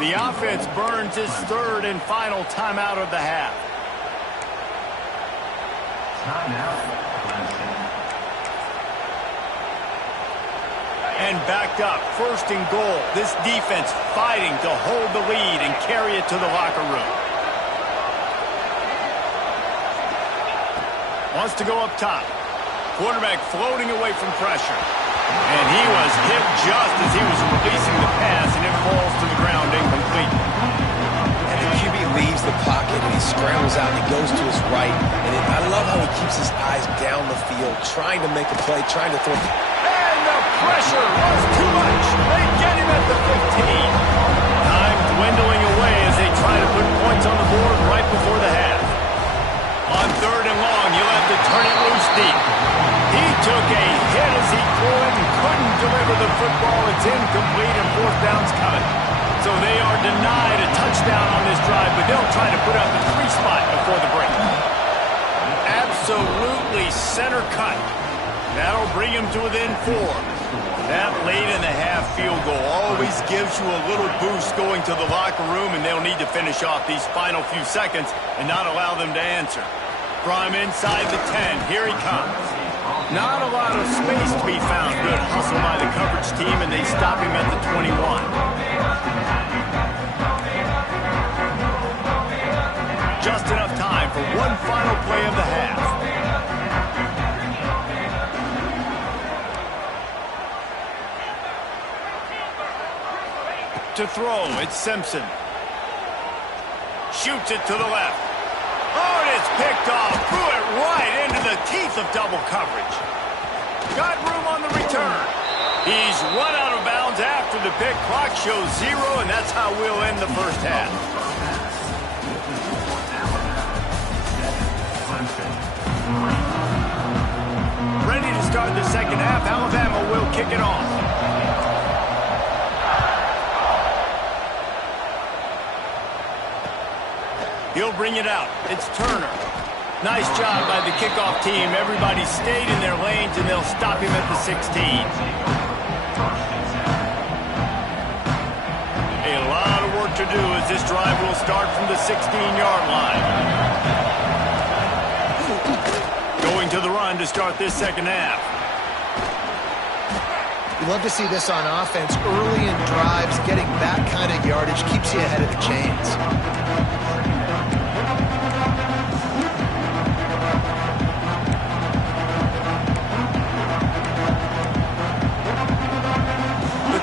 The offense burns his 3rd and final timeout of the half. And backed up, 1st and goal. This defense fighting to hold the lead and carry it to the locker room. Wants to go up top. Quarterback floating away from pressure. And he was hit just as he was releasing the pass, and it falls to the ground incomplete. And the QB leaves the pocket, and he scrambles out, and he goes to his right. And I love how he keeps his eyes down the field, trying to make a play, trying to throw. And the pressure was too much. They get him at the 15. Time dwindling away as they try to put points on the board right before the half. On 3rd and long, you'll have to turn it loose deep. He took a hit as he could and couldn't deliver the football. It's incomplete and 4th down's coming. So they are denied a touchdown on this drive, but they'll try to put up the 3 spot before the break. Absolutely center cut. That'll bring him to within 4. That late in the half field goal always gives you a little boost going to the locker room, and they'll need to finish off these final few seconds and not allow them to answer. From inside the 10, here he comes. Not a lot of space to be found. Good hustle by the coverage team, and they stop him at the 21. Just enough time for one final play of the half. To throw, it's Simpson. Shoots it to the left. Oh, and it's picked off. Threw it right into the teeth of double coverage. Got room on the return. He's run out of bounds after the pick. Clock shows 0, and that's how we'll end the first half. Ready to start the second half. Alabama will kick it off. He'll bring it out. It's Turner. Nice job by the kickoff team. Everybody stayed in their lanes, and they'll stop him at the 16. A lot of work to do as this drive will start from the 16-yard line. Going to the run to start this second half. You love to see this on offense. Early in drives, getting that kind of yardage keeps you ahead of the chains.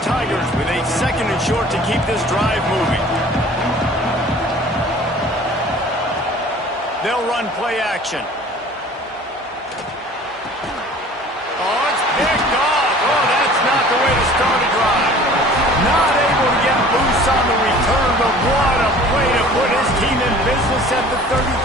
Tigers with a 2nd and short to keep this drive moving. They'll run play action. Oh, it's picked off. Oh, that's not the way to start a drive. Not able to get loose on the return, but what a play to put his team in business at the 33.